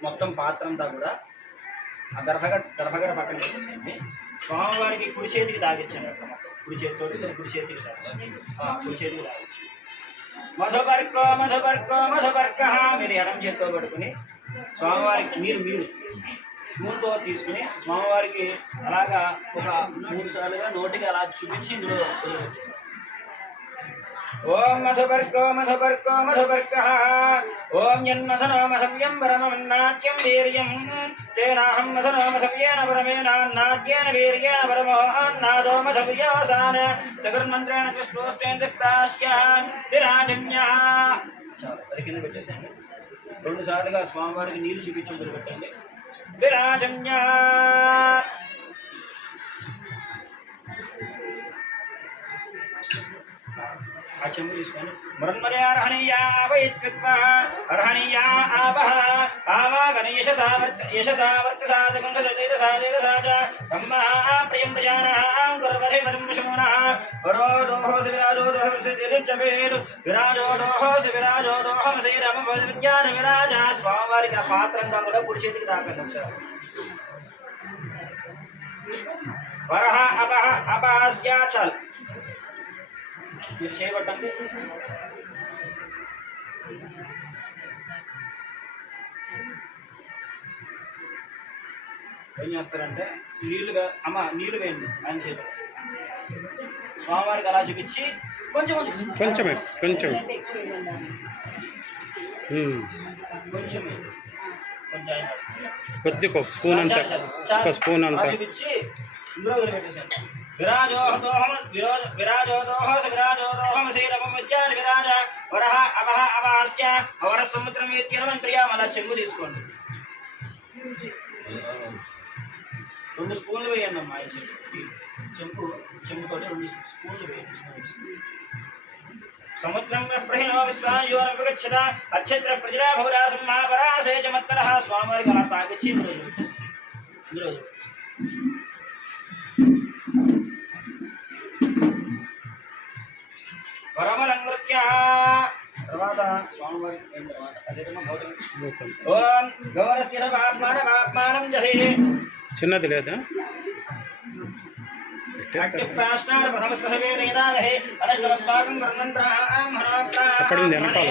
మొత్తం పాత్ర అంతా కూడా ఆ గర్భగడ పక్కన పెట్టేసేయండి. స్వామివారికి కుడి చేతికి తాగించండి. మొత్తం కుడి చేతితో కుడి చేతికి తాగించి మధుపర్కో మధుపర్కో మధుపర్క మీరు ఎడం చేతితో పట్టుకుని స్వామివారికి మీరు స్పూన్తో తీసుకుని స్వామివారికి అలాగా ఒక 3 సార్లుగా నోటికి అలా చూపించి ఇందులో ఓం మధుపర్కో మధుపర్కో మధుపర్క ఓం యన్మధనో మధవ్యం పరమన్నాద్యం వీర్యం తేనాహం మధనో మధవ్యేన పరమేనాన్నాద్యేన వీర్యేన పరమో అన్నాదో మధవ్యోసాన సకర్మంత్రేణ దుష్టోస్తేన దుష్టాస్యాన్ విరాజమ్య. అది కింద పెట్టేసేయండి. 2 సార్లుగా స్వామివారికి నీళ్లు చూపించి వదిలిపెట్టండి. విరాజమ్య ఆ చెంబు తీసుకొని మృన్మర్యార్హణీయా అర్హణీయా ఆవహ ఆవాగన యశసావర్తసాధకుంగసాధ బ్రహ్మా ప్రియం ప్రజానాం గురవధి వరంశూనః వరోదోహోసి విరాజోదోహోసి విరాజోదోహోసి విరాజోదోహంసి రమ విజ్ఞాన విరాజ. స్వామివారికి ఆ పాత్రంగా కూడా కుడి చేతికి తాకండి ఒకసారి. వరహ అపహ అపహాస్యా చాలు మీరు చేయబట్టండి. ఏం చేస్తారంటే నీళ్లు వేయండి ఆయన చేయబట్టి స్వామివారికి అలా చూపించి కొంచెం కొంచెమే కొద్దిగా ఒక స్పూన్ అంతా చూపించి ఇందులో వదిలిపెట్టేసాను. విరాజోదోహం శ్రీరమం విద్యాన్ విరాజ వరహ అపహ అపహాస్య అవర సముద్రం వేత్యమంత్రియా. అలా చెంబు తీసుకోండి. 2 స్పూన్లు వేయండి అమ్మా. ఈ చెంబుతో 2 స్పూన్లు వేయండి. సముద్రం ప్రహిణో విశ్వాయోగచ్చత అక్షత్ర ప్రజా భౌరాసం మహాపరాసే చమత్కర. స్వామివారికి అలా తాగిచ్చి ఇందులో పరమలంకృత్య తర్వాత స్వామివారికి అయిన తర్వాత అదేవిధంగా భౌతిక ఓం గౌరస్య పాప్మానం జహే చిన్నది లేదా అగ్నిప్రాశ్నార ప్రథమస్తహవే నేనామహే అనష్టమస్మాకం వర్ణం అక్కడ ఉంది వెనకాల.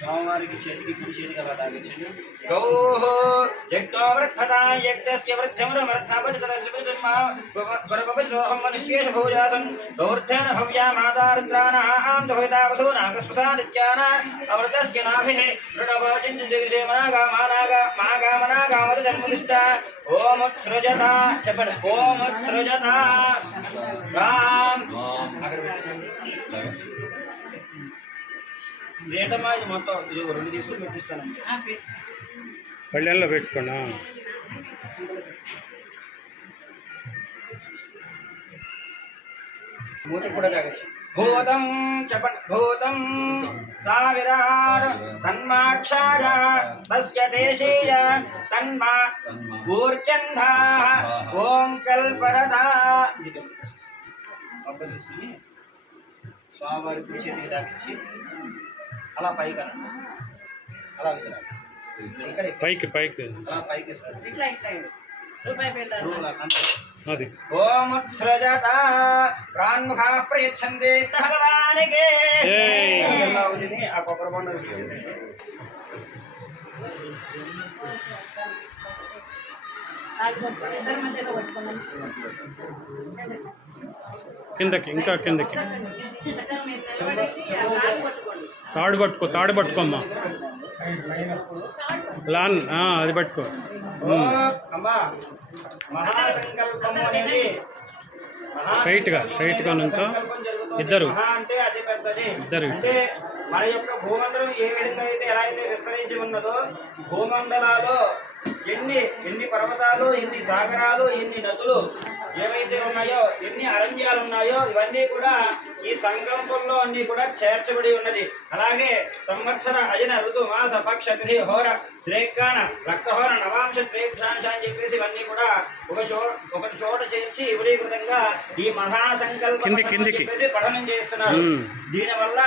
స్వామివారికి చేతికి కుడి చేతికి అలా తాగించండి. గౌః యజ్ఞో వృద్ధతా యజ్ఞస్య వృద్ధ్యమృమృత్తాపతితరస్యమృతమా నిశ్చేషభూజాసన్ గౌర్ధేన భవ్యా మాతారుద్రానాం దోహితావసో నాగస్పసాదిత్యాన అమృతస్య నాభిః ఋణభోజింజగృషే మనాగామనాగామతి జన్మనిష్ట ఓముత్సృజత చెప్పండి. ఓముత్సృజత రామ్ అక్కడ పెట్టేసండి. ఏంటమ్మా ఇది మొత్తం ఇది 2 తీసుకుని పెట్టిస్తానండి. పళ్ళెంలో పెట్టుకోండి. మూత కూడా తాగచ్చు. భూతం చెప్పండి. భూతం సావిరార్ తన్మాక్షాయ తస్య దేశీయ తన్మా ఊర్జంధా ఓం కల్పరదా. తీసుకుని స్వామివారి కుడి చేతికి తాకించి అలా పైకి అనండి. అలా విసిరాలి. ఇక్కడ పైకి అలా పైకి విసిరాలి. ఇట్లా రూపాయి బిళ్ళ అది. ఓం సృజత ప్రాణ్ముఖాః ప్రయచ్చంతే భగవానికి. ఆ కొబ్బరి బొండ ఇచ్చేసేయండి. ఇద్దరి మధ్యలో పట్టుకున్నాం. కిందకి ఇంకా కిందకి చక్కగా మీరు నిలబడి ఆ కాలు పట్టుకోండి. తాడు పట్టుకోమ్మా. లాన్ అది పట్టుకో. అమ్మా మహాసంకల్పము అనేది స్ట్రైట్గా నుంచో. ఇద్దరు అంటే అది పెద్దది. ఇద్దరు అంటే మన యొక్క భూమండలం ఏ విధంగా అయితే ఎలా అయితే విస్తరించి ఉన్నదో భూమండలాలు ఎన్ని పర్వతాలు, ఎన్ని సాగరాలు, ఎన్ని నదులు ఏవైతే ఉన్నాయో, ఎన్ని అరణ్యాలు ఉన్నాయో ఇవన్నీ కూడా ఈ సంకల్పంలో అన్ని కూడా చేర్చబడి ఉన్నది. అలాగే సంవత్సర అజన ఋతు మాస పక్ష తిథి హోర త్రేకాన రక్తహోర నవాంశ త్రేక్షాంశ అని చెప్పేసి ఇవన్నీ కూడా ఒక చోట చేర్చి వివరీకృతంగా ఈ మహాసంకల్పం చెప్పేసి పఠనం చేస్తున్నారు. దీనివల్ల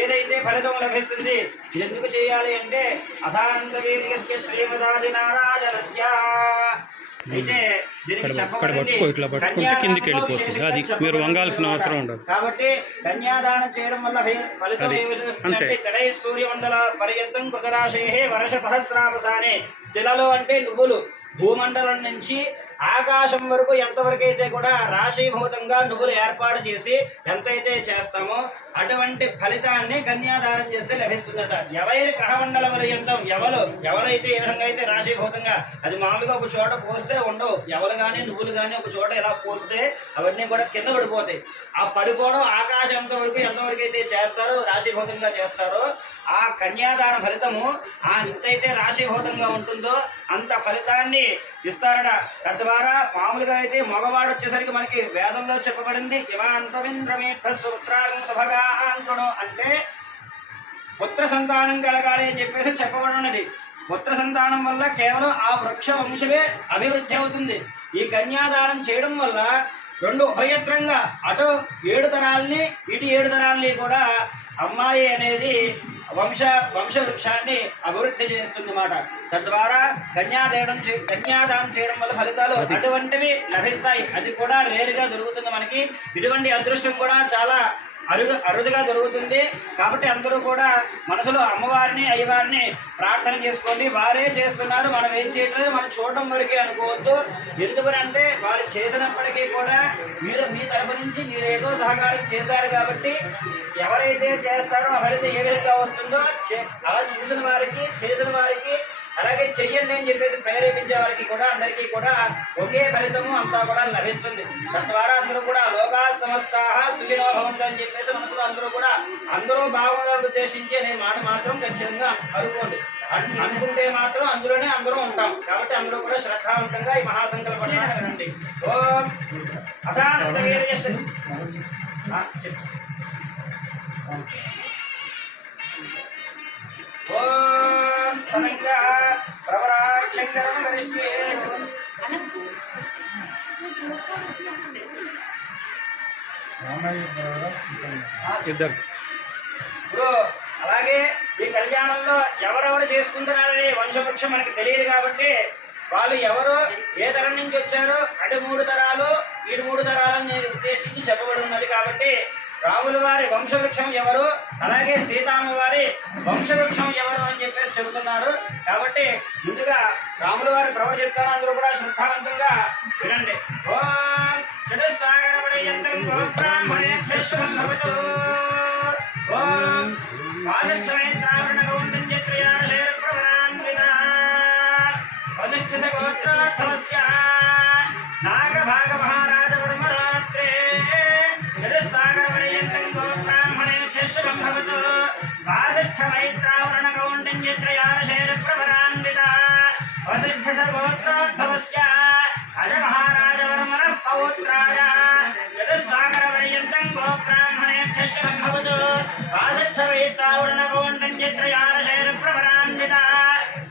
ఏదైతే ఫలితం లభిస్తుంది, ఎందుకు చేయాలి అంటే అథానంద వీర్యస్య శ్రీమదాది నారాయణస్య. అయితే దీనికి చెప్పబడింది కిందికి వెళ్ళిపోతుంది. అది మీరు వంగాల్సిన అవసరం ఉండదు. కాబట్టి కన్యాదానం చేయడం వల్ల ఫలితం ఏమిటంటే తలై సూర్యమండల పర్యంతం కృతరాశే వర్ష సహస్రావసానే. తిలలో అంటే నువ్వులు భూమండలం నుంచి ఆకాశం వరకు ఎంతవరకు అయితే కూడా రాశీభూతంగా నువ్వులు ఏర్పాటు చేసి ఎంతైతే చేస్తామో అటువంటి ఫలితాన్ని కన్యాదానం చేస్తే లభిస్తుందట. ఎవరి గ్రహమండల పర్యంతం ఎవరైతే ఏ విధంగా అయితే రాశీభూతంగా అది మామూలుగా ఒక చోట పోస్తే ఉండవు. ఎవరు కానీ నువ్వులు కానీ ఒక చోట ఎలా పోస్తే అవన్నీ కూడా కింద పడిపోతాయి. ఆ పడిపోవడం ఆకాశం వరకు ఎంతవరకు అయితే చేస్తారో రాశీభూతంగా చేస్తారో ఆ కన్యాదాన ఫలితము ఎంతైతే రాశీభూతంగా ఉంటుందో అంత ఫలితాన్ని ఇస్తారట. తద్వారా మామూలుగా అయితే మగవాడు వచ్చేసరికి మనకి వేదంలో చెప్పబడింది ఇమాంతమింద్రమేత్రసుత్రాగం అంటే పుత్ర సంతానం కలగాలి అని చెప్పేసి చెప్పబడి ఉన్నది. పుత్ర సంతానం వల్ల కేవలం ఆ వృక్ష వంశమే అభివృద్ధి అవుతుంది. ఈ కన్యాదానం చేయడం వల్ల రెండు ఉభయత్రంగా అటు 7 తరాలని ఇటు 7 తరాలని కూడా అమ్మాయి అనేది వంశ వృక్షాన్ని అభివృద్ధి చేస్తుంది అన్నమాట. తద్వారా కన్యాదానం చేయడం వల్ల ఫలితాలు అటువంటివి లభిస్తాయి. అది కూడా రేరుగా దొరుకుతుంది మనకి. ఇటువంటి అదృష్టం కూడా చాలా అరుదుగా దొరుకుతుంది. కాబట్టి అందరూ కూడా మనసులో అమ్మవారిని అయ్యవారిని ప్రార్థన చేసుకోండి. వారే చేస్తున్నారు, మనం ఏం చేయట్లేదు, మనం చూడడం వరకే అనుకోవద్దు. ఎందుకనంటే వారు చేసినప్పటికీ కూడా మీరు మీ తరఫు నుంచి మీరు ఏదో సహకారం చేశారు కాబట్టి ఎవరైతే చేస్తారో ఆ ఫలితం ఏ విధంగా వస్తుందో అలా చూసిన వారికి చేసిన వారికి అలాగే చెయ్యండి అని చెప్పేసి ప్రేరేపించే వారికి కూడా అందరికీ కూడా ఒకే ఫలితము అంతా కూడా లభిస్తుంది. తద్వారా అందరూ కూడా లోకా సమస్తాః సుఖినో భవంతు అని చెప్పేసి మనసులో అందరూ బాగుండాలని ఉద్దేశించి అనే మాట మాత్రం ఖచ్చితంగా అనుకోండి. అనుకుంటే మాత్రం అందులోనే అందరూ ఉంటాం. కాబట్టి అందరూ కూడా శ్రద్ధావంతంగా ఈ మహాసంకల్పాన్ని వినండి. ఓం అథానంద వీర్యస్య ఓం తనంగా ప్రవరాక్షంకరం కరిష్యే. ఇద్దరు ఇప్పుడు అలాగే ఈ కళ్యాణంలో ఎవరెవరు చేసుకుంటున్నారనే వంశవృక్షం మనకి తెలియదు కాబట్టి వాళ్ళు ఎవరు ఏ తరం నుంచి వచ్చారో అటు 3 తరాలు ఇటు 3 తరాలను నేను ఉద్దేశించి చెప్పబడి ఉన్నది కాబట్టి రాముల వారి వంశవృక్షం ఎవరు అలాగే సీతామ్మ వారి వంశవృక్షం ఎవరు అని చెప్పేసి చెబుతున్నారు కాబట్టి ముందుగా రాముల వారి ప్రవర్ చెప్తాను అందరూ కూడా శ్రద్ధావంతంగా వినండి. ఓం చతుస్సాగరపర్యంతం గోబ్రాహ్మణేభ్యః శుభం భవతు. ఓం వాసిష్ఠమైత్రావృణగౌండం చత్రయార్షేరప్రవరాన్వితా వసిష్ఠసగోత్రోద్భవస్య నాగభాగమహారాజవర్మరాత్రే చతుస్సాగరపర్యంతం గోబ్రాహ్మణేభ్యః శుభం భవతు. వాసిష్ఠమైత్రావృణగౌండం చత్రయార్షేరప్రవరాన్వితా వసిష్ఠసగోత్రోద్భవస్య అజమహారాజవర్మణః పౌత్రాయ చతుస్సాగరపర్యంతం గోబ్రాహ్మణేభ్యః శుభం భవతు. వాసిష్ఠమైత్రావృణగౌండం చత్రయార్షేరప్రవరాన్వితా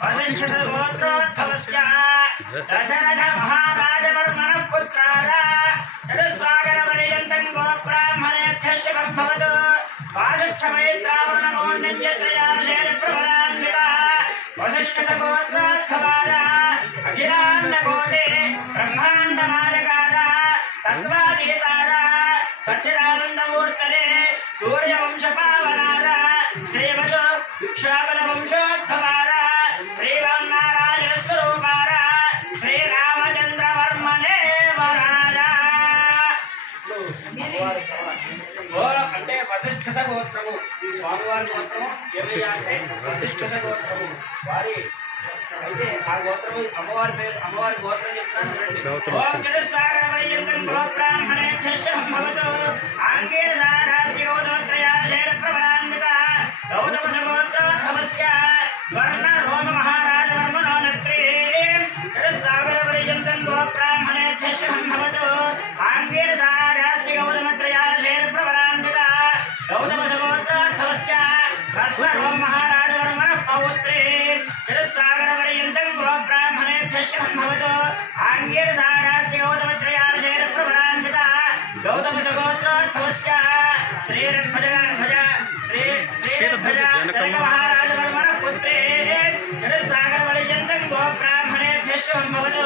వసిష్ఠసగోత్రోద్భవస్య దశరథ మహారాజవర్మణః పుత్రాయ చతుస్సాగరపర్యంతం గోబ్రాహ్మణేభ్యః శుభం భవతు. వాసిష్ఠమైత్రావృణగౌండం చత్రయార్షేరప్రవరాన్వితా వసిష్ఠసగోత్రోద్భవాయ అఖిలాండకోటి బ్రహ్మాండ నాయకార తత్వాతీతార సచ్చిదానందమూర్తరే సూర్యవంశపావనార శ్రీమద్ భిక్షాబల వంశోద్భవార శ్రీరామనారాయణ స్వరూపార శ్రీరామచంద్రవర్మణే వరాజ. ఓ అంటే వశిష్ఠ గోత్రము స్వామివారి గోత్రము ఏమయ్యా అంటే వశిష్ఠ గోత్రము వారి అయితే ఆ గోత్రము అమ్మవారి పేరు అమ్మవారి గోత్రం చెప్తాను. ఓం చతుస్సాగరపర్యంతం గోబ్రాహ్మణేభ్యః శుభం భవతు. ఆంగీరసారాస్య గౌతమత్రయార్షేరప్రవరాన్వితా గౌతమసగోత్రోద్భవస్య స్వర్ణ రోమ మహారాజవర్మణో నత్రీ చతుస్సాగరపర్యంతం గోబ్రాహ్మణేభ్యః శుభం భవతు. ఆంగీరసారాస్య గౌతమత్రయార్షేరప్రవరాన్వితా గౌతమసగోత్రోద్భవస్య భస్మ రోమ మహారాజవర్మణః పౌత్రీ చతుస్సాగరపర్యంతం గోబ్రాహ్మణేభ్యః శుభం భవతు. ఆంగీరసారాస్య గౌతమత్రయార్షేరప్రవరాన్వితా గౌతమసగోత్రోద్భవస్య శ్రీరధ్వజ జనక మహారాజవర్మణః పుత్రే చతుస్సాగరపర్యంతం గోబ్రాహ్మణేభ్యః శుభం భవతు.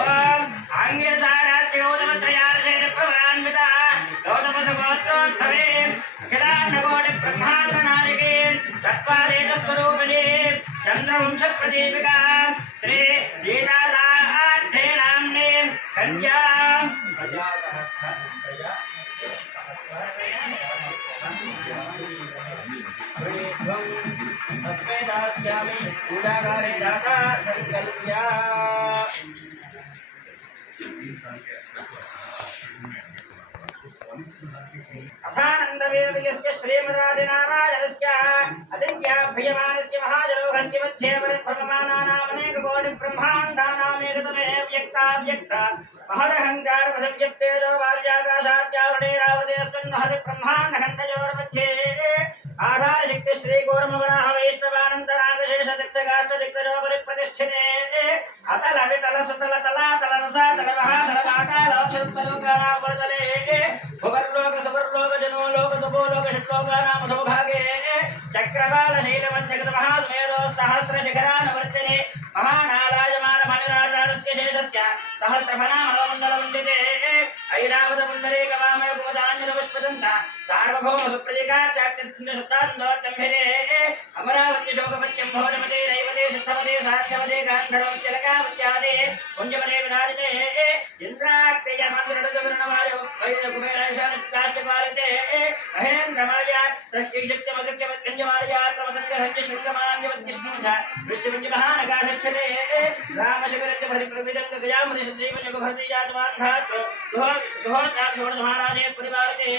ఓం ఆంగీరసారాస్య గౌతమత్రయార్షేరప్రవరాన్వితా గౌతమసగోత్రోద్భవే అఖిలాండకోటి బ్రహ్మాండ నాయకే తత్వాదేశస్వరూపిణి చంద్రవంశ ప్రదీపికా శ్రీ సీతారాధ్యే నామ్నే కన్యా తస్మై దాస్యామి పూజాకారే దాతా సంకల్ప్య. అథానందవేదయస్య శ్రీమదాదినారాయణస్య అతిథ్యాభ్రియమానస్య మహాజలోహస్య మధ్యే పరిభ్రమమానానామనేకకోటి బ్రహ్మాండానామేకతమే వ్యక్తావ్యక్త మహదహంకార ప్రసంజప్తేజో వార్యాకాశాద్యావృణేరావృతేస్మిన్ బ్రహ్మాండఖండజోర్मध्ये ఆధారశక్తి శ్రీగోరమవరాహ వైష్ణవానంతరాంగశేషదిక్తగాష్టదిక్తజో పరిప్రతిష్ఠితే అతల వితల సుతల తలాతల రసాతల మహాతల వాతాలోక్షలోకానామృతలే భువర్లోక సువర్లోక జనోలోక తుపోలోక శుక్లోకానామధో భాగే చక్రవాల శైలమజ్జగత మహాస్మేరో సహస్ర శిఖరానవర్తిని మహానారాయమాన మణిరాజారస్య శేషస్య సహస్రఫలామలమండలముండితే ఐరావత ముందరేక వామయ పూజాంజలి పుష్పదంత సార్వభౌమ సుప్రతికా చాక్షుతాందోత్తంభిరే అమరావతి శోకపత్యం భోజమతే రైవతే సిద్ధమతే సాధ్యమతే గాంధర్వత్యలకావత్యాదే పుంజమతే విరాజితే ఇంద్రాక్తయ మంత్రుడజగురుణవారు వైద్య కుబేరాశానుష్టాష్టపాలితే మహేంద్రమాయ సత్యశక్తిమదృక్యమత్కంజమార్యాత్రమతంగ శృంగమాంజవద్గిష్ణుంచ విష్ణుపుంజ మహానగాధిష్ఠతే రామశిఖరంజ భరిప్రవిరంగ గజామనిషద్రీవజగు భరతీయాతమాంధాత్ర సుహోచార్షోణమహారాజే పరివారతే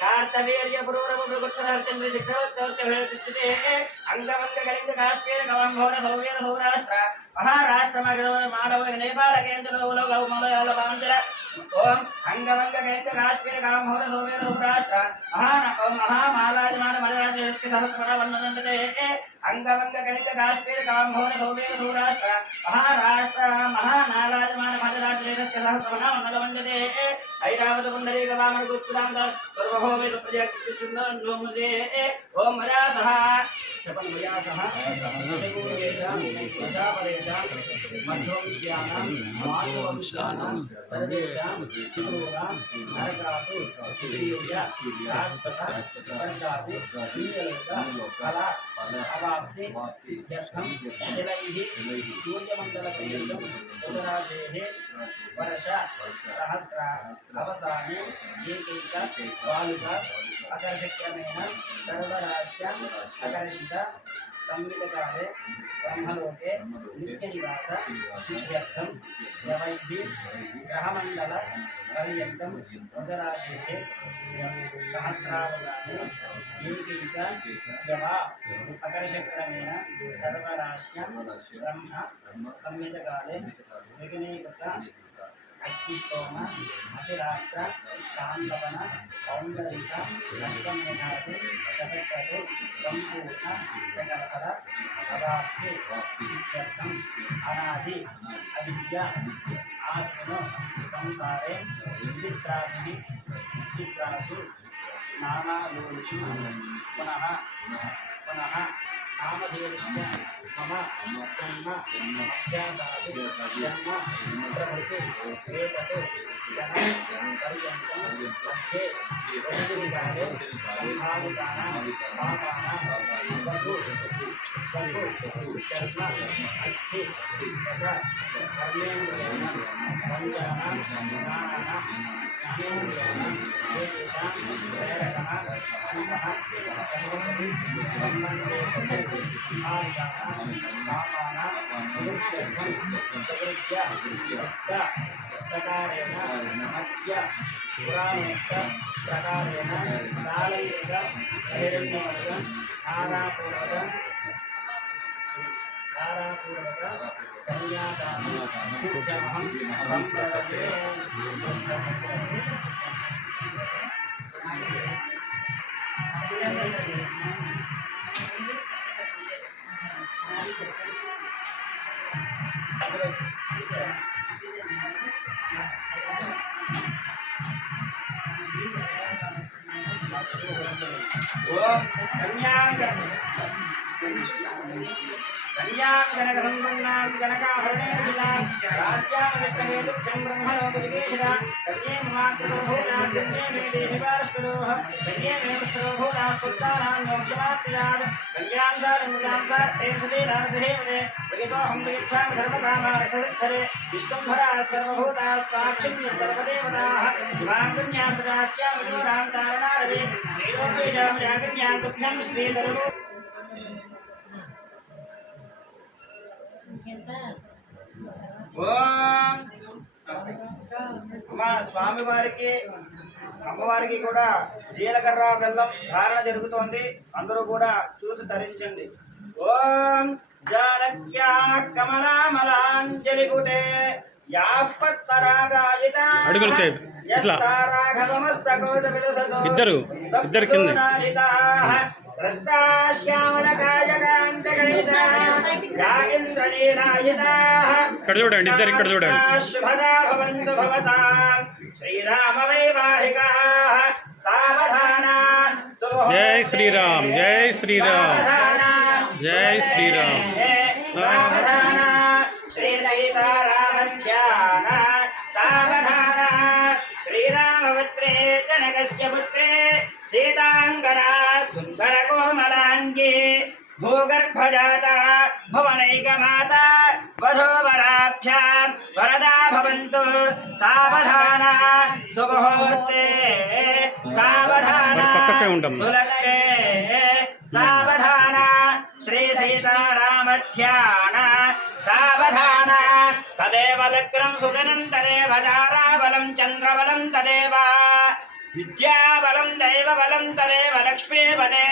కార్తవీర్య పురూరవ మృగుక్షరచంద్ర శిఖరవత్తోర్చభేతిష్ఠతే అంగమంగ గలింగ కాశ్మీర గవంభోర సౌవ్యర సౌరాష్ట్ర మహారాష్ట్ర మానవ నేపాల కేంద్రంలో గౌమలయాల బాంధర ఓం అంగమంగ గలింగ కాశ్మీర గవంభోర సౌవ్యర సౌరాష్ట్ర మహామాలాజమాన మలయాళస్య సహస్రపద వర్ణనందతే అంగమంగ గలింగ కాశ్మీర గవంభోర సౌవ్యర సౌరాష్ట్ర మహారాష్ట్ర మహానాలాజమాన మలయాళస్య సహస్రపద వర్ణనందతే ఐరావత పుండరీక వామన గుప్తురాంత సర్వభౌమే సుప్రజాకృష్ణే ఓం మజాసహ क्षपन्वयासः चतुर्वेशां दशापदेशां मध्वंश्यानां मातृवंश्यानां सर्वेषां पितॄणां नरकातु श्रीय शाश्वत स्वर्गादि पुण्यलोक फला अवाप्ति सिद्ध्यर्थं जलैः सूर्यमण्डलपर्यन्तं उदराशेः वर्ष सहस्रा अवसाने एकैक बालिका आकर्षक्रमेण सर्वराश्याम् आकर्षित संवितकाले ब्रह्मलोके नित्यनिवास सिद्ध्यर्थं यवैः ग्रहमण्डलपर्यन्तं उदराशेः सहस्रावसाने एकैक जवा आकर्षक्रमेण सर्वराश्यां ब्रह्म संवितकाले विघ्नीकृत अग्निष्टोम अतिराष्ट्र शांतवन पौंडरिक अष्टमेधादि शतक्रतु संपूर्ण सकलफल अवाप्ति सिद्ध्यर्थं अनादि अविद्या आस्मनो संसारे विचित्रासु नानालोचु पुनः नामधेयश्च मम जन्म अभ्यासादि जन्म प्रभृति एतत् पर्यन्तं मध्ये वस्तुविकारे सम्भावितानां पापानां बहु शर्म अस्ति तथा कर्मेन्द्रियाणां पञ्चानां ज्ञानानां ज्ञानेन्द्रियाणां एतेषां प्रेरकः अन्तः सर्वप्रति सम्बन्धे प्रकारेण मत्स्य पुराणोक्त प्रकारेण कालयुग हिरण्यवर्ग धारापूर्वक कन्यादानं उद्यमं संप्रदये कन्यां जनकाभरणेन रास्यां विष्णुहेतुभ्यं ब्रह्मलोकविदेशिता कन्ये ममाकृतोभूता कन्ये मे देशिवास्तरोः कन्ये मे पुत्रोभूता पुत्राणां मोक्षमाप्नुयात् कन्यान्दारमुदान्तार्थेषुदेनासहेमने प्रगितोऽहं प्रेक्षामि धर्मकामार्थसिद्धरे विष्णुम्भराः सर्वभूताः साक्षिण्यः सर्वदेवताः इमां कन्यां प्रदास्यां विदूरां तारणारवे नीलोकेशां राकन्यां तुभ्यं श्रीधरो అమ్మా స్వామివారికి అమ్మవారికి కూడా జీలకర్ర బెల్లం ధారణ జరుగుతోంది. అందరూ కూడా చూసి ధరించండి. ఓం జానక్యా కమలామలాంజలికుటే ఇద్దరు కింద ఇక్కడ చూడండి, ఇద్దరు ఇక్కడ చూడండి. శ్రీరామ వైవాహికా సావధాన జై శ్రీరామ్, జై శ్రీరామ్, జై శ్రీరామ్. సావధాన శ్రీ సీతారామధ్యాన సావధాన శ్రీరామపుత్రే జనకస్య పుత్రే సీతాంగనా సుందర కోమలాంగే భూగర్భజాత భువనైకమాత వధూవరాభ్యాం వరదా భవంతు సావధాన సుముహూర్తే సావధాన సులగ్నే సావధాన శ్రీ సీతారామధ్యాన సావధాన తదేవ లగ్నం సుదనం తదేవ తారాబలం చంద్రబలం తదేవ విద్యాబలం దైవబలం తదేవ లక్ష్మీపదే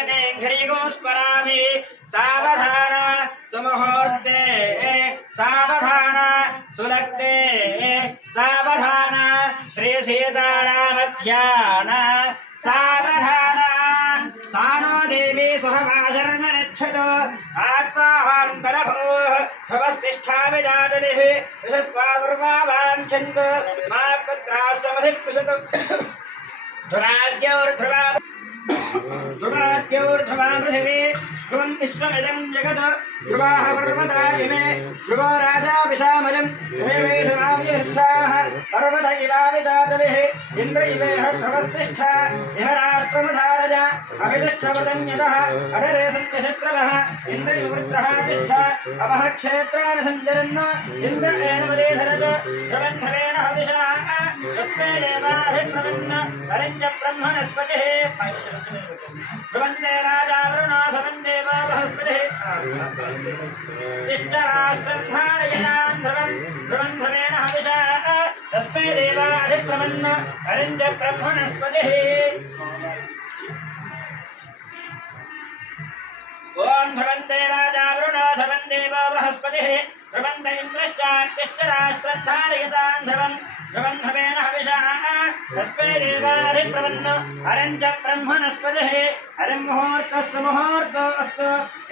ఘ్రీగో స్మరామి సావధాన సుముహూర్తే సావధాన సులగ్నే సావధాన శ్రీ సీతారామధ్యాన సావధాన సానో దేవి సుహమాశర్మ నచ్చతో ఆత్మాహాంతరభూ భవస్తిష్ఠామి జాతలిః యశస్వాదుర్వావాంఛन्तు మా పుత్రాష్టమధిపృశతు ध्रुवाद्योर्ध्रुवा पृथिवी ध्रुवं विश्वमिदं जगत् ध्रुवाः पर्वता इमे ध्रुवो राजा विशामजं देवैषमाव्यस्थाः पर्वत इवाविचातलिः इन्द्र इवेह ध्रुवस्तिष्ठा इह राष्ट्रमधारज अभितिष्ठवदन्यतः अधरे सन्त्यशत्रवः इन्द्र इववृत्रः तिष्ठा अपः क्षेत्रान् सञ्चरन् इन्द्र एनवदेधरत् ध्रुवन् ध्रुवेण हविषा तस्मै देवाधिप्रवन्न हरिञ्च ब्रह्मणस्पतिः ध्रुवन्ते राजा वरुणो ध्रुवन् देवा बृहस्पतिः इष्टराष्ट्रं धारयतां ध्रुवन् ध्रुवन् ध्रुवेण हविषा तस्मै देवाधिप्रवन्न हरिञ्च ब्रह्मणस्पतिः ओम ध्रुवन्ते राजा वरुणो ध्रुवन् देवो बृहस्पतिः ध्रुवन्त इन्द्रश्चाष्टराष्ट्रं धारयतां ध्रुवन् ध्रुवन् ध्रुवेण हविषा तस्मै देवाधिप्रवन्न हरिञ्च ब्रह्मणस्पतिः हरिं मुहूर्तस्य मुहूर्तोऽस्तु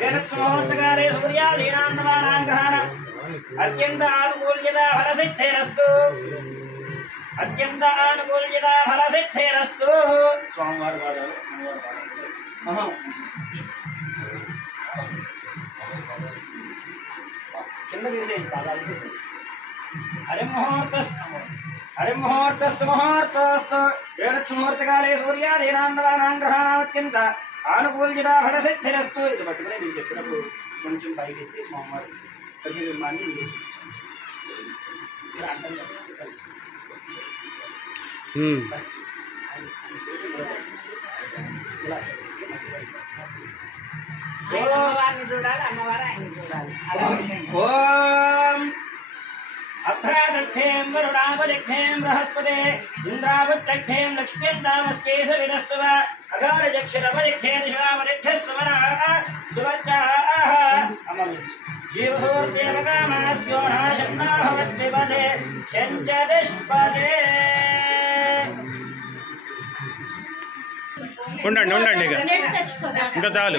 एतत् मुहूर्तकाले सूर्यादीनां नवानां ग्रहाणाम् अत्यन्त आनुकूल्यता फलसिद्धिरस्तु अत्यन्त आनुकूल्यता फलसिद्धिरस्तु हरिमुहूर्तस्य मुहूर्तोऽस्तु एतत् मुहूर्तकाले सूर्यादीनां नवानां ग्रहाणामत्यन्त आनुकूल्यता फलसिद्धिरस्तु ఇది పట్టుకుని నేను చెప్పినప్పుడు కొంచెం పైకి ఎత్తి స్వామివారి ప్రతిబింబాన్ని మీరు అంటారు అమ్మవారిని చూడాలి, అమ్మవారు ఆయన్ని చూడాలి. ఓం अभ्राजठें वरुणावजठें बृहस्पते इंद्रावजठें लक्ष्मीं दामस्के सविदस्व अगारजक्षरवजठें दिशावजठस्वराः सुवर्चाः जीवहोर्देवकामास्योनाशन्नाः भवद्विपदे शञ्चदिष्पदे ఉండండి ఉండండి ఇక ఇంకా చాలు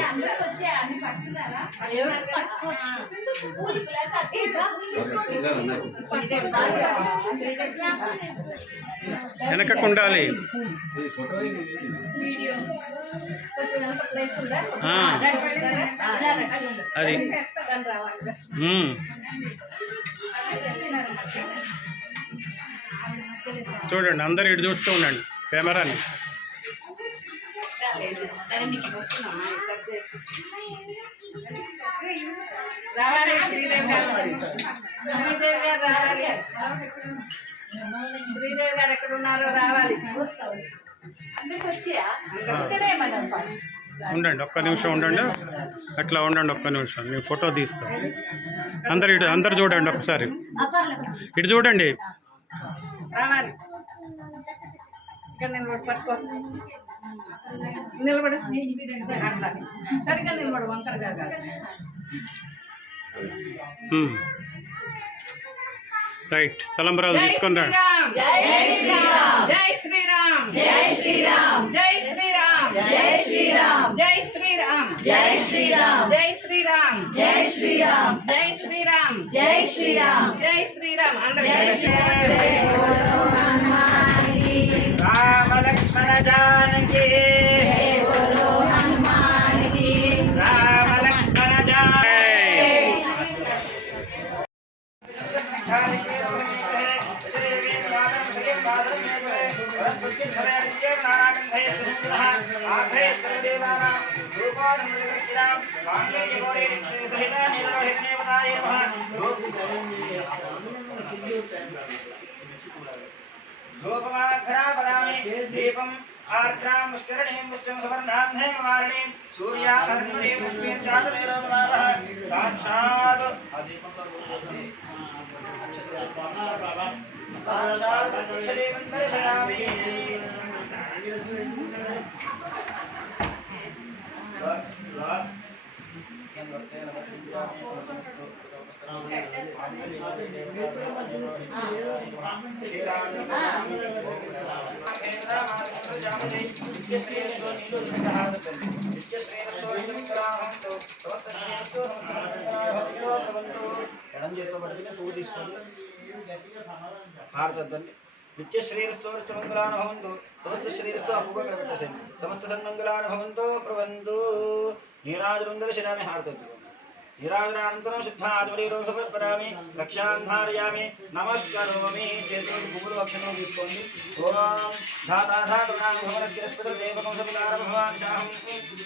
వెనకకు ఉండాలి అది చూడండి అందరు ఇటు చూస్తూ ఉండండి కెమెరాని రావాలి శ్రీదేవి గారు శ్రీదేవి గారు రావాలి శ్రీదేవి గారు ఎక్కడ ఉన్నారో రావాలి ఉండండి ఒక్క నిమిషం ఉండండి అట్లా ఉండండి ఒక్క నిమిషం నేను ఫోటో తీస్తాను అందరు ఇటు అందరు చూడండి ఒకసారి ఇటు చూడండి రావాలి ఇక్కడ నిలబడి పట్టుకో నిలబడు అట్లా సరిగ్గా నిలబడు వంకరగా కాదు రైట్ తలంబరాలు తీసుకొని రండి జై శ్రీరామ్ జై శ్రీరామ్ జై శ్రీరామ్ జై శ్రీరామ్ జై శ్రీరామ్ జై శ్రీరామ్ జై శ్రీరామ్ జై శ్రీరామ్ జై శ్రీరామ్ జై శ్రీరామ్ జై శ్రీరామ్ జై శ్రీరామ్ అందరూ राम लक्ष्मण जानकी राम लक्ष्मण धूपमाघ्रापदामि दीपम् आर्द्रां मुष्करणीं मुष्टिं सुवर्णान्धे वारणीं सूर्याभरणीं मुष्टिं चातुर्वेदोपमावः साक्षात् साक्षात् प्रत्यक्षदेवं दर्शयामि ఎడం చేతిలో పట్టుకుని పువ్వు తీసుకోండి హారతొద్దండి నిత్య శ్రీరస్తో మంగళాన్ భవంతు సమస్త శ్రీరస్తో అప్పుగా కనబెట్టేసాను సమస్త సన్మంగళాన్ భవంతు ప్రవంతు నీరాజరుందర్శనామి హారతు నీరాజనానంతరం శుద్ధాత్మరీరం సమర్పయామి రక్షాం ధారయామి నమస్కరోమి చేతులు పువ్వులు అక్షరం తీసుకోండి ఓం ధాతాధాతునాం భవనస్పతిదేవకం సవితారం భవాంశాహం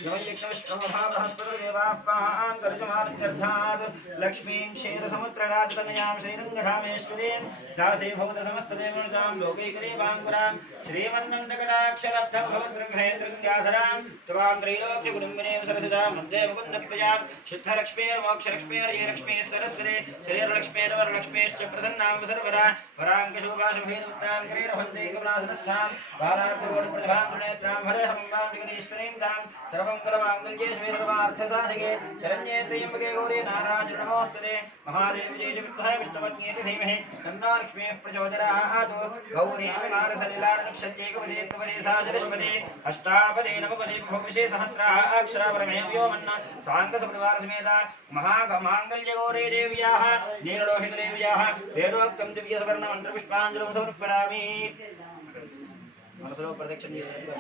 యమయక్షవిష్ణుమహా బృహస్పతిదేవాపాన్ కరుజమానత్యర్థాత్ లక్ష్మీం క్షీరసముద్రరాజతనయాం శ్రీరంగధామేశ్వరీం దాసే భవత సమస్తదేవతాం లోకైకరీవాంగురాం శ్రీమన్నందకటాక్షరబ్ధం భవద్బ్రహ్మేంద్రంగాధరాం త్వాం త్రైలోక్యకుటుంబినీం సరసిదాం వందే ముకుందప్రజాం सिद्धलक्ष्मीर्मोक्षलक्ष्मीर्ये लक्ष्मी सरस्वती शरीरलक्ष्मीर्वरलक्ष्मीश्च प्रसन्नां सर्वदा वराङ्गशोभाशुभेरुत्रां गिरिरहन्ते कमलासनस्थां बालार्ककोटिप्रतिभां त्रिनेत्रां हरेहम्बां जगदीश्वरीं तां सर्वमङ्गलमाङ्गल्ये श्रीसर्वार्थसाधिके शरण्ये त्र्यम्बके गौरी नारायण नमोऽस्तुते महादेव्यै च विद्महे विष्णुपत्न्यै च धीमहि तन्नो लक्ष्मीः प्रचोदयात् गौरी मानसलीलानक्षत्रेकपदे त्वपदे साजलश्पदे अष्टापदे नवपदे बहुविशे सहस्राक्षरापरमे व्योमन्न साङ्गसपरिवार समेत महामाङ्गल्यगौरी देव्याः नीललोहितदेव्याः वेदोक्तं दिव्यसवर्ण मन्त्रपुष्पाञ्जलिं समर्पयामि మనసులో ప్రదక్షిణ చేసేది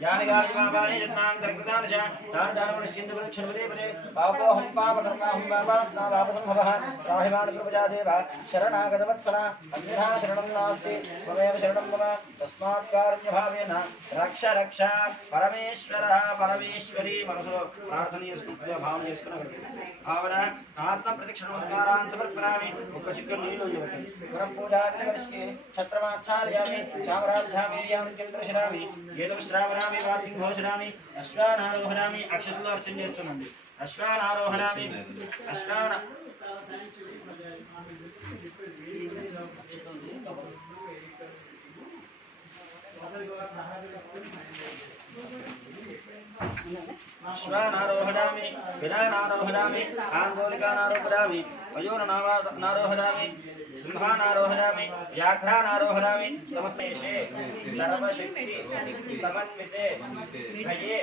జ్ఞానగాని జన్మాంతరకృతాని చ తాను దానమనిశ్చింత ప్రదక్షిణ పదే పదే పాపోహం పాపకర్మాహం పాపాత్మాపాపసంభవః రాహిమాన్ కృపజాదేవ శరణాగతవత్సల అన్యథా శరణం నాస్తి త్వమేవ శరణం మమ తస్మాత్ కారుణ్యభావేన రక్ష రక్ష పరమేశ్వర పరమేశ్వరి మనసులో ప్రార్థన చేసుకుంటే భావన చేసుకుని భావన ఆత్మ ప్రదక్షిణ నమస్కారాన్ని సమర్పయామి ఒక్క చిక్కు నీళ్ళు పునః పూజాగ్నివర్షే ఛత్రమాచ్ఛాదయామి చామరాధ్యామేయామి చంద్రశరామి గేదం శ్రావణామి వాటిం ఘోషరామి అశ్వానారోహణామి అక్షతలో అర్చన చేస్తున్నాండి అశ్వానారోహణామి అశ్వాన అశ్వానారోహణామి విరానారోహణామి ఆందోళికానారోహణామి మయూరనారోహణామి సింహానారోహణామి వ్యాఘ్రానారోహణామి సమస్తేషే సర్వశక్తి సమన్వితే భయే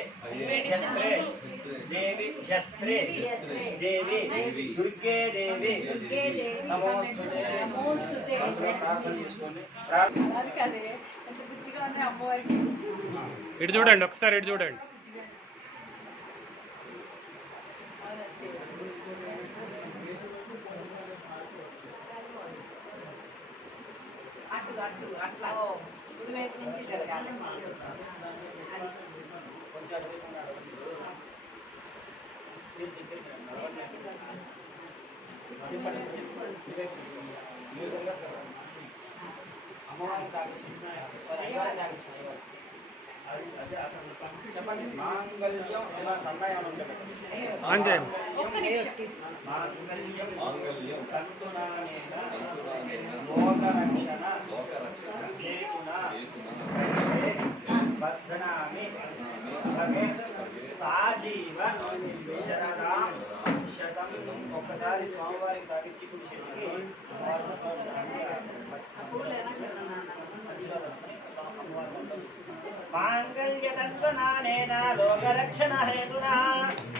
యస్త్రే దేవి యస్త్రే దేవి దుర్గే దేవి నమోస్తుతే ప్రార్థన చేసుకోండి ఇటు చూడండి ఒకసారి ఇటు చూడండి అటు అట్లా కుడివైపు నుంచి జరగాలి చెప్పండి మాంగళ్యం ఇలా సన్నాయం ఉంటుంది మాంగళ్యం తంతునానేన లోకరక్షణ హేతునా బధ్నామి సాజీవ శరణాం శతం ఒక్కసారి స్వామివారికి తాకిచ్చి కుడిచేసి మాంగళ్యతత్వనానేన లోకరక్షణ హేతునా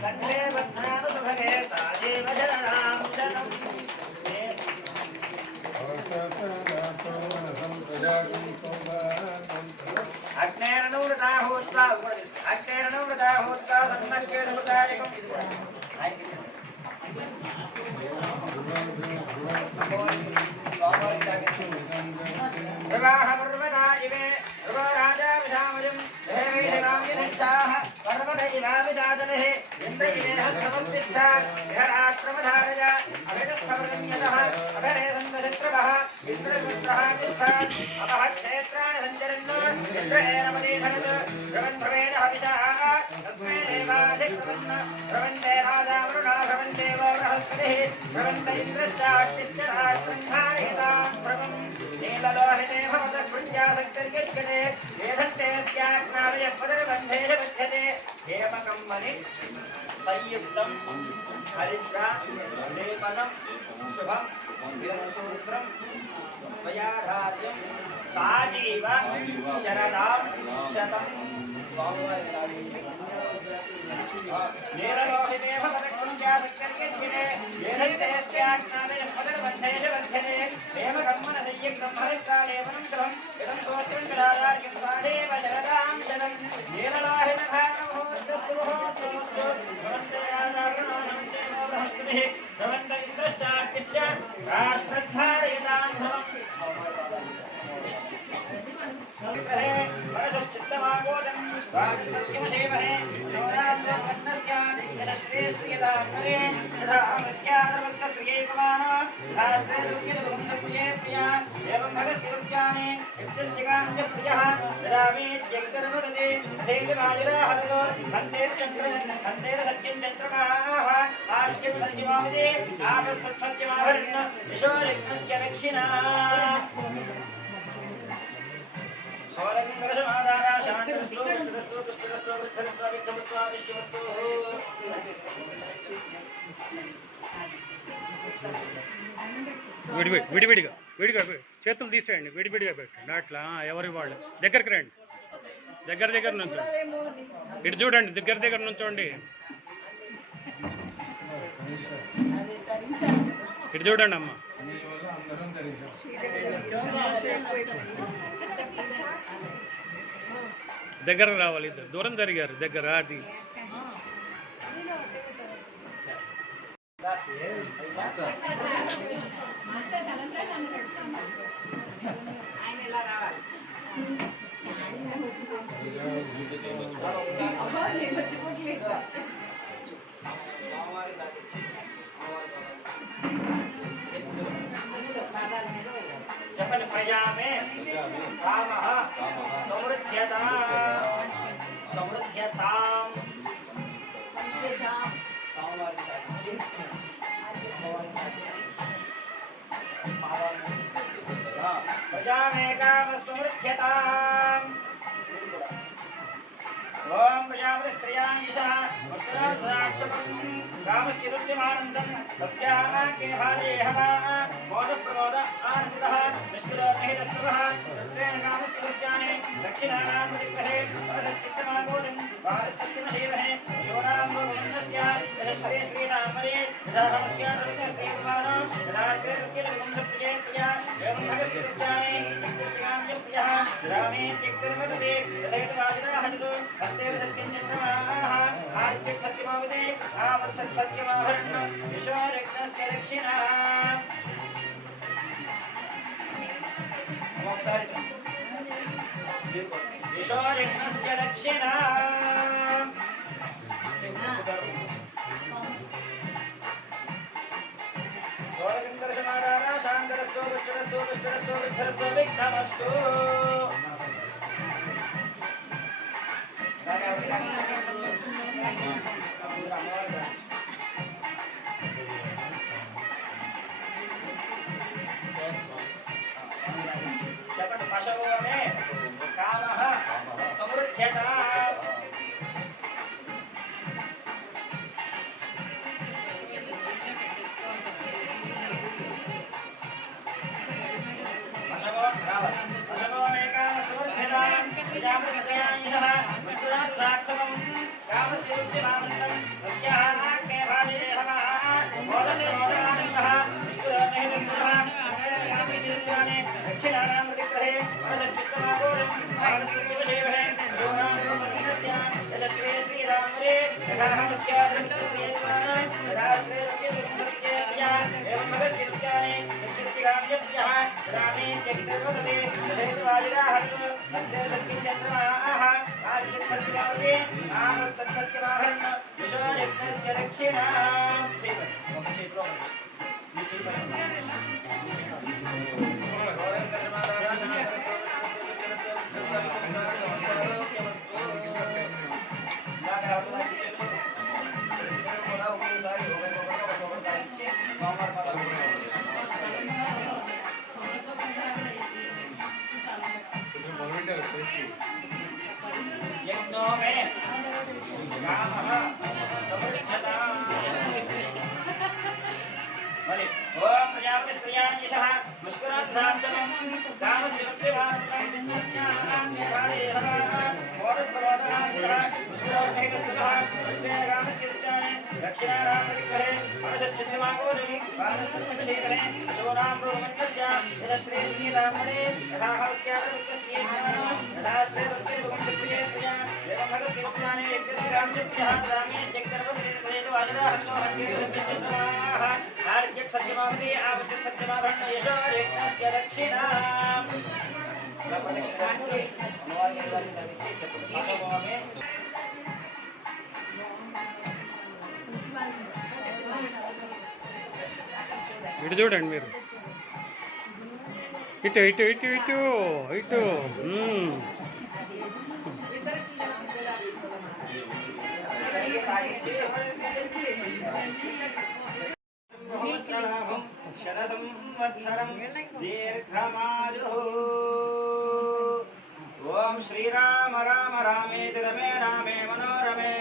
కంఠే బధ్నాను సుభగే సాజీవ శరణాం శతం అగ్నేరణూరదాహోత్తా సన్నకేణుదాయకం వివాహపర్వదాయివే ధ్రువరాజాభిషామయం దేవైషనామ్యనిష్టాః పర్వతైలాభిషాదనః ఇంద్రయినేహ సమర్పిష్ట విహరాశ్రమధారయ అభినస్తవరన్యతః అభిరేసందశత్రవః ఇంద్రమిత్రః తిష్ఠాత్ అపః క్షేత్రాణి సంచరన్నో ఇంద్రేణమదీధనత్ భ్రవణ్భ్రవేణ హవిషాః తస్మై దేవాధిక్రమన్న భ్రవంతే రాజా వరుణా భ్రవందేవో బృహస్పతిః భ్రవంత ఇంద్రశ్చాష్టిశ్చరాష్ట్రంధారయితాం భ్రవం నీలలోహితే భవతః పుణ్యాసక్తిర్గచ్చతే వేదంతే స్యాజ్ఞాలయః పదర్బంధేన బధ్యతే హేమకమ్మని సంయుక్తం హరిద్రా లేపనం శుభం విరసూత్రం వయాధార్యం సాజీవ శరదాం శతం స్వామివారి ఆదేశం నీలలోహితే భవతః పుణ్యాసక్తిర్గచ్చతే వేదంతే స్యాజ్ఞాలయః పదర్బంధేన బధ్యతే హేమకమ్మన సంయుక్తం ब्रह्मकालेवनं इदं गोत्रं विराजार्यं साधे वजरदां शरं येनलाहितभागमहोत्रस्तुभोत्रस्तु भवन्ते राजागणानं चेनो बृहस्पतिः भवन्त इन्द्रश्चाग्निश्च राष्ट्रद्धारयतां परशश्चित्तमागोदं स्वागसत्यमशेमहे शोराब्दवर्णस्यात् यशश्रेयस्यदासरे यथामस्यादर्वक्तश्रियैकमानो धास्त्रेदुर्गिलवंशप्रिये प्रिया एवं भगस्कृत्यानि यज्ञस्यकाञ्च प्रियः रामेत्यैकर्वदते तथैकमायुराहतो हन्तेर् सत्यं चन्द्रमाः आर्यं सत्यमावदे आपस्तत्सत्यमाभरन् यशोरज्ञस्य दक्षिणा सोलगंगरसमादारा शांतिरस्तु पुष्टिरस्तु पुष्टिरस्तु वृद्धरस्तु विद्धमस्तु आदिश्यमस्तु విడివిడిగా చేతులు తీసేయండి, విడివిడిగా పెట్టండి. అట్లా ఎవరి వాళ్ళు దగ్గరికి రండి, దగ్గర నుంచోండి. ఇటు చూడండి, దగ్గర నుంచోండి. ఇటు చూడండి అమ్మ. దగ్గర రావాలి, ఇద్దరు దూరం జరిగారు, దగ్గర అది जपन प्रजा में कामः समृद्ध्यताम् प्रजा में काम समृद्ध्यताम् ओम प्रजापति स्त्रियांशः उत्तरार्धराक्षसं कामस्किरुद्यमानन्दं तस्याः के भाले हवा मोदप्रमोद आनन्दः निष्क्रियनिहितस्वः तत्रेण कामस्किरुद्याने दक्षिणानां प्रतिग्रहे परसश्चित्तमागोदं भारसत्यमशेवहे शोराम्बुवन्दस्य यशस्वे श्रीरामरे यथाहमस्यादृतस्त्रीकुमारो यथा श्रीरुद्यलवंशप्रिये प्रिया एवं भगस्किरुद्याने विकृष्टिकाञ्च प्रियः रामे त्यक्तिर्वदते यथैतवाजिराहजतो सत्यमाः आर्यक सत्यमावदे आवत्सत् सत्यमाभरण विश्वरत्नस्य दक्षिणा विश्वरत्नस्य दक्षिणा सोलगंगरसमादारा शांकरस्तो पुष्टरस्तो पुष्टरस्तो वृद्धरस्तो विघ्नमस्तु जपन पशवों में कामः समृद्ध्यताम् पशवों में काम समृद्ध्यताम् प्रजापतिस्त्रियांशः पुष्टिरार्धराक्षसं कामस्किरुद्यमानन्दं तस्याः के भाले हवः मोदप्रमोदानन्दः निष्क्रियनिहितस्वः कामस्किरुद्याने दक्षिणानां प्रतिग्रहे परसश्चित्तमागोदं भारसत्यमशेवहे शोराम्बुवन्दस्य यशस्वे श्रीरामरे यथाहमस्यादृतस्त्रीकुमारो यथा श्रीरुद्यलवंशप्रिये प्रिया एवं भगस्किरुद्याने विकृष्टिकाञ्च प्रियः रामे त्यक्तिर्वदते यथैतवाजिराहजतो सत्यं चन्द्रमाः आर्यं सत्यमावदे आवत्सत् सत्यमाभरण विश्वरत्नस्य दक्षिणा यज्ञों में कामः समृद्ध्यताम् ओम प्रजापति स्त्रियांशः मुष्कुरार्धराक्षसं कामस्किरुद्यमानन्दं तस्याः के भाले हवः मोदप्रमोदानन्दः निष्क्रियनिहितस्वः तत्रेण कामस्किरुद्याने दक्षिणानां प्रतिग्रहे परसश्चित्तमागोदं भारसत्यमशेवहे शोराम्बुवन्दस्य यदा श्री श्री रामणे यथा हस्त्यावृत्तस्य ज्ञानो यथा श्री भगवन्प्रिये प्रिया एवं भगवत्कृत्यानि यज्ञस्य रामचन्द्रः रामे जगर्वपरिणेतो वाजरा हन्नो हन्येभ्यः आर्यक सत्यमावति आवश्यक सत्यमाभण्ण यशो यज्ञस्य दक्षिणा ఇటు చూడండి మీరు ఇటు ఇటు ఇటు ఇటు ఇటు ओम श्रीराम राम रामेति रमे रामे मनोरमे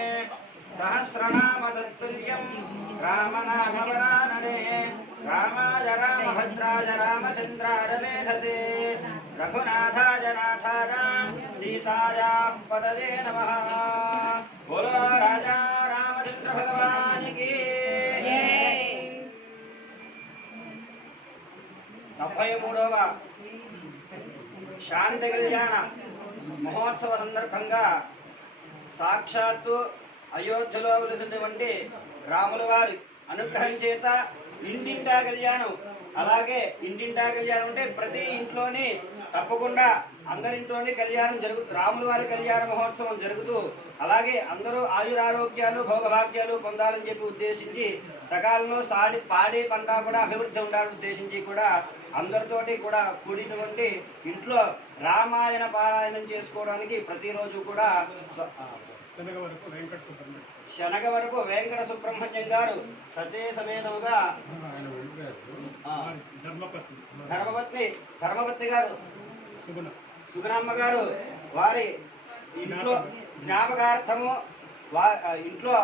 सहस्रनाम तत्तुल्यं रामनामवरानने रामाय रामभद्राय रामचन्द्राय मेधसे रघुनाथाय नाथाय सीताय पदये नमः। बोलो राजा रामचंद्र भगवान की जय। 73వ శాంతి కళ్యాణ మహోత్సవ సందర్భంగా సాక్షాత్తు అయోధ్యలో వెలిసినటువంటి రాముల వారి అనుగ్రహం చేత ఇంటింటా కళ్యాణం, అలాగే ఇంటింటా కళ్యాణం అంటే ప్రతి ఇంట్లోని తప్పకుండా అందరింట్లోని కళ్యాణం జరుగుతూ రాముల వారి కళ్యాణ మహోత్సవం జరుగుతూ అలాగే అందరూ ఆయురారోగ్యాలు భోగభాగ్యాలు పొందాలని చెప్పి ఉద్దేశించి సకాలంలో పాడి పంట కూడా అభివృద్ధి ఉండాలని ఉద్దేశించి కూడా అందరితోటి కూడా కూడినటువంటి ఇంట్లో రామాయణ పారాయణం చేసుకోవడానికి ప్రతిరోజు కూడా శనగవరపు వెంకట సుబ్రహ్మణ్యం గారు సతే సమేతముగా ధర్మపత్ని గారు సుగుణమ్మ గారు వారి ఇంట్లో జ్ఞాపకార్థము ఇంట్లో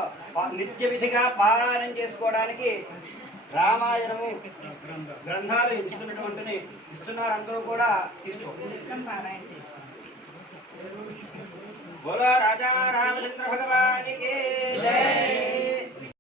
నిత్య విధిగా పారాయణం చేసుకోవడానికి రామాయణము గ్రంథాలు ఇస్తున్నారు. అందరూ కూడా బోలో రాజా రామచంద్ర భగవానికి జై.